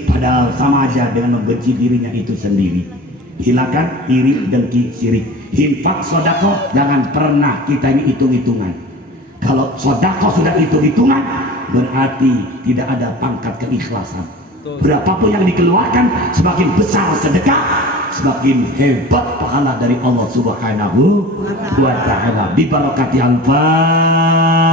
padahal sama aja dengan membenci dirinya itu sendiri. Hilangkan iri, dengki, sirik. Infak, sodako, jangan pernah kita ini hitung-hitungan. Kalau sodako sudah hitung-hitungan, berarti tidak ada pangkat keikhlasan. Berapapun yang dikeluarkan, semakin besar sedekah, semakin hebat pahala dari Allah Subhanahu wa ta'ala. Bi barakati al-Fatihah.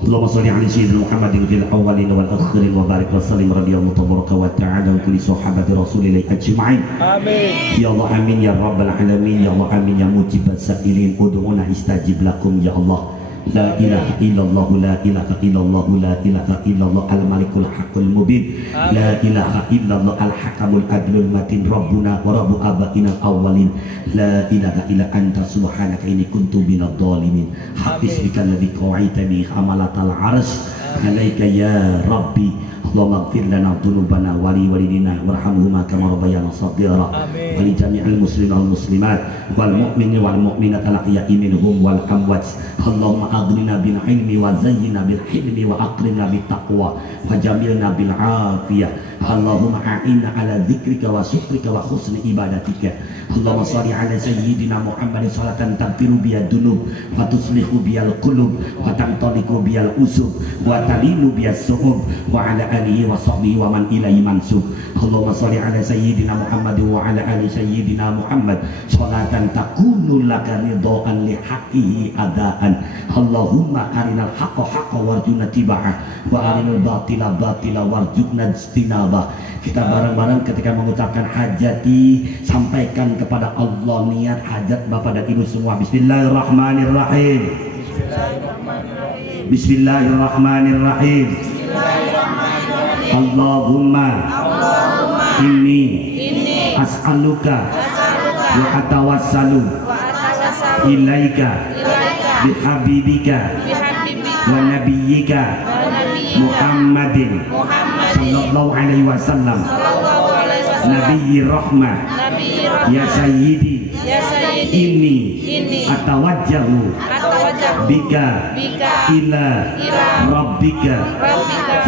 Allahumma sholli ala sayyidina Muhammadin fil awwalin wal akhirin wa barik wa sallim radhiyallahu tabaraka wa ta'ala wa kulli sahabati rasulillahi ajma'in. Amin. Ya Allah amin ya rabbal alamin. Ya Allah amin ya mujibas sa'ilin. Ud'una istajib lakum ya Allah. La ilaha illallah, la ilaha illallah, la ilaha illallah al-malikul haqqul mubin. La ilaha illallah al-hakamul adlul matin. Rabbuna wa rabbu abaina al-awwalin. La ilaha illa anta subhanaka inni kuntu minadh dhalimin. Hafiz bika alladhi qawa'ita bi hamalatal arsy alaika ya rabbi. Allahumma ighfir lana dhunubana wa li walidina warhamhuma kama rabbayana shaghira wa li jami'il muslimin wal muslimat wal mu'minin wal mu'minat al ahya'i minhum wal amwat. Allahumma aghnina bil ilmi wa zayyina bil hilmi wa akrimna bit taqwa wa jamilna bil afiyah. Allahumma a'inna ala dzikrika wa syukrika wa husni ibadatika. Allahumma shalli ala sayyidina Muhammadin salatan taghfiru biha dunub wa tuslihu bihal qulub wa tantaliqu bihal usub wa talinu bihas su'ub wa ala alihi wa sahbihi wa man ilaihi mansub. Allahumma shalli ala sayyidina Muhammadin wa ala ali sayyidina Muhammad salatan takunu laka ridhaan li haqqihi adaan. Allahumma arinal haqqa haqqan warjuna tiba'ah wa arinal batila batila warjuna istinabah. Kita bareng-bareng ketika mengucapkan hajati sampaikan kepada Allah niat hajat Bapak dan Ibu semua. Bismillahirrahmanirrahim. Bismillahirrahmanirrahim. Allahumma inni as'aluka wa atawassalu ilaika bihabibika wa nabiyyika Muhammadin sallallahu alaihi wasallam nabiyyi rahmah ya sayyidi ini atawajjahu bika ila rabbika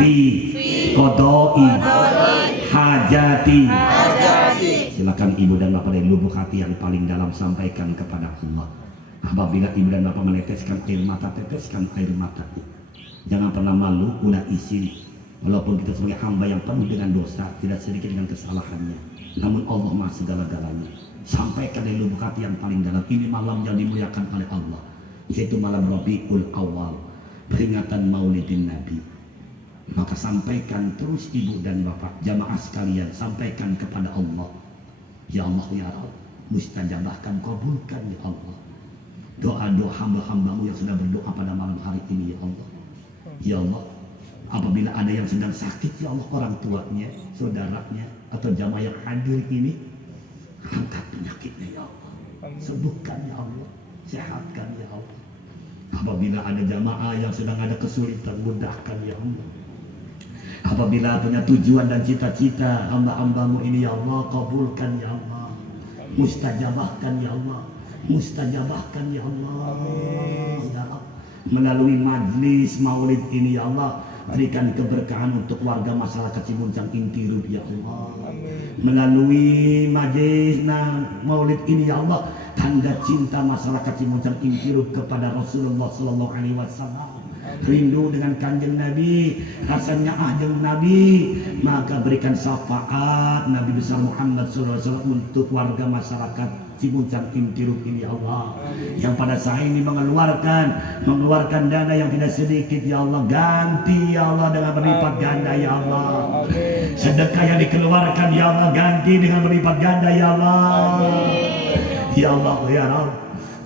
fi qada'i hajati. Silakan ibu dan bapak dari lubuk hati yang paling dalam sampaikan kepada Allah. Apabila ibu dan bapak meneteskan air mata, teteskan air mata. Jangan pernah malu, ulah isi. Walaupun kita sebagai hamba yang penuh dengan dosa, tidak sedikit dengan kesalahannya, namun Allah Maha segala-galanya. Sampaikan dari lubuk hati yang paling dalam. Ini malam yang dimuliakan oleh Allah, yaitu malam Rabiul Awal, peringatan Maulidin Nabi. Maka sampaikan terus ibu dan bapak, jamaah sekalian, sampaikan kepada Allah. Ya Allah ya Rabb, mustajabahkan, kabulkan ya Allah doa-doa hamba-hambamu yang sedang berdoa pada malam hari ini ya Allah. Ya Allah, apabila ada yang sedang sakit ya Allah, orang tuanya, saudaranya, atau jamaah yang hadir ini, angkat penyakitnya ya Allah, sembuhkan ya Allah, sehatkan ya Allah. Apabila ada jamaah yang sedang ada kesulitan, mudahkan ya Allah. Apabila punya tujuan dan cita-cita hamba-hambamu ini ya Allah, kabulkan ya Allah, mustajabahkan ya Allah, mustajabahkan ya Allah. Ya Allah, melalui majlis maulid ini ya Allah, berikan keberkahan untuk warga masyarakat Cimuncang Intirub ya Allah. Melalui majlis maulid ini ya Allah, tanda cinta masyarakat Cimuncang Intirub kepada Rasulullah Sallallahu Alaihi Wasallam, rindu dengan kanjeng Nabi, rasanya ahjeng Nabi, maka berikan syafaat Nabi besar Muhammad SAW untuk warga masyarakat Cimuncang Intirub ini ya Allah, yang pada saat ini mengeluarkan dana yang tidak sedikit ya Allah, ganti ya Allah dengan berlipat ganda ya Allah. Sedekah yang dikeluarkan ya Allah, ganti dengan berlipat ganda ya Allah. Ya Allah ya Rabb,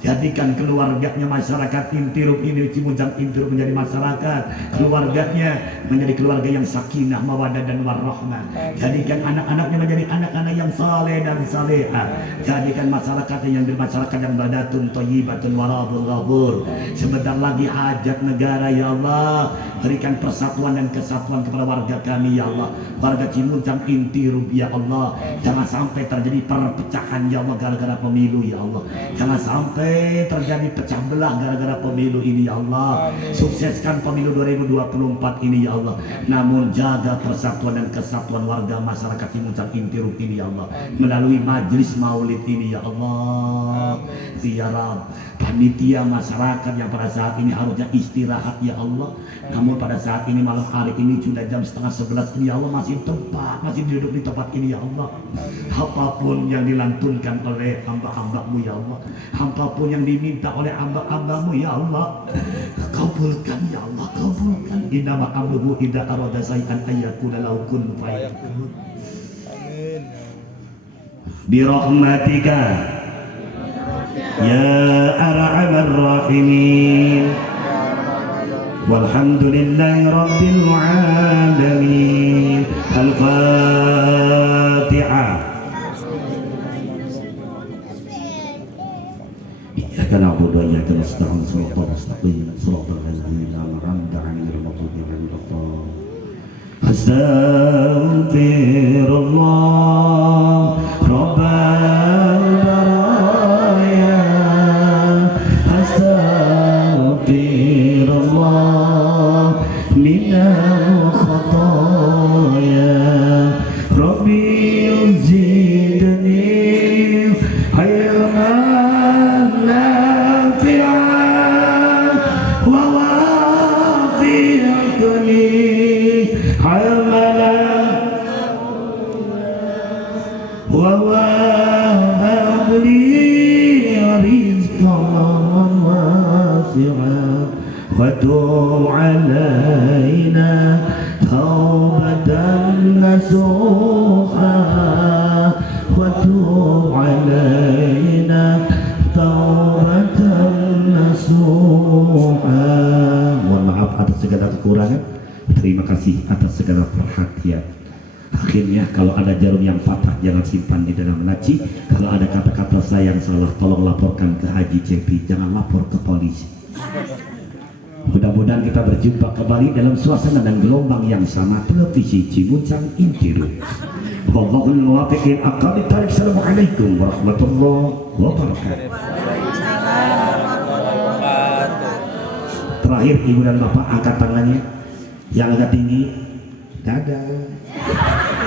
jadikan keluarganya masyarakat Intirub ini, Cimuncang Intirub menjadi masyarakat, keluarganya menjadi keluarga yang sakinah, mawaddah dan warahmah. Jadikan anak-anaknya menjadi anak-anak yang saleh dan salehah. Jadikan masyarakatnya yang bermasyarakat yang badatun thayyibatun waradul ghafur. Sebentar lagi hajat negara ya Allah, berikan persatuan dan kesatuan kepada warga kami ya Allah, warga Cimuncang Intirub ya Allah. Jangan sampai terjadi perpecahan ya Allah gara-gara pemilu ya Allah. Jangan sampai terjadi pecah belah gara-gara pemilu ini ya Allah. Sukseskan pemilu 2024 ini ya Allah. Namun jaga persatuan dan kesatuan warga masyarakat Cimuncang Intirub ini ya Allah, melalui majlis maulid ini ya Allah. Ya Rabb, panitia masyarakat yang pada saat ini harusnya istirahat ya Allah, namun pada saat ini malam hari ini sudah jam 10:30 ini ya Allah, masih duduk di tempat ini ya Allah. Apapun yang dilantunkan oleh hamba-hambamu ya Allah, apapun yang diminta oleh hamba-hambamu ya Allah, kabulkan ya Allah, kabulkan. Innama amruhu idza arada syai'an ayyakuna lahu kun fayakun. Amin. Bi rahmatika ya arhamar rahimin. Walhamdulillahi rabbil alamin. Al-Fatihah. Iyyaka na'budu wa iyyaka nasta'in. Shiratal mustaqim. Shiratal ladzina an'amta 'alaihim ghairil maghdubi 'alaihim waladdallin. Astaghfirullah rabbal baraya. Astaghfirullah minal khataya. Rabbi zidni ilman nafi'an wa wafiqni amalan wa wahab li rizqan wasi'an wa tub 'alaina taubatan nasuha wa tub 'alaina taubatan nasuha. Mohon maaf atas segala kekurangan, terima kasih atas segala perhatian. Akhirnya kalau ada jarum yang patah jangan simpan di dalam laci. Kalau ada kata-kata saya yang salah tolong laporkan ke Haji Cepi, jangan lapor ke polisi. Mudah-mudahan kita berjumpa kembali dalam suasana dan gelombang yang sama televisi Cimuncang Intiru. Wallahul muwaffiq. Akan ditarik. Assalamualaikum warahmatullahi wabarakatuh. Terakhir ibu dan bapak angkat tangannya yang agak tinggi. Dadah.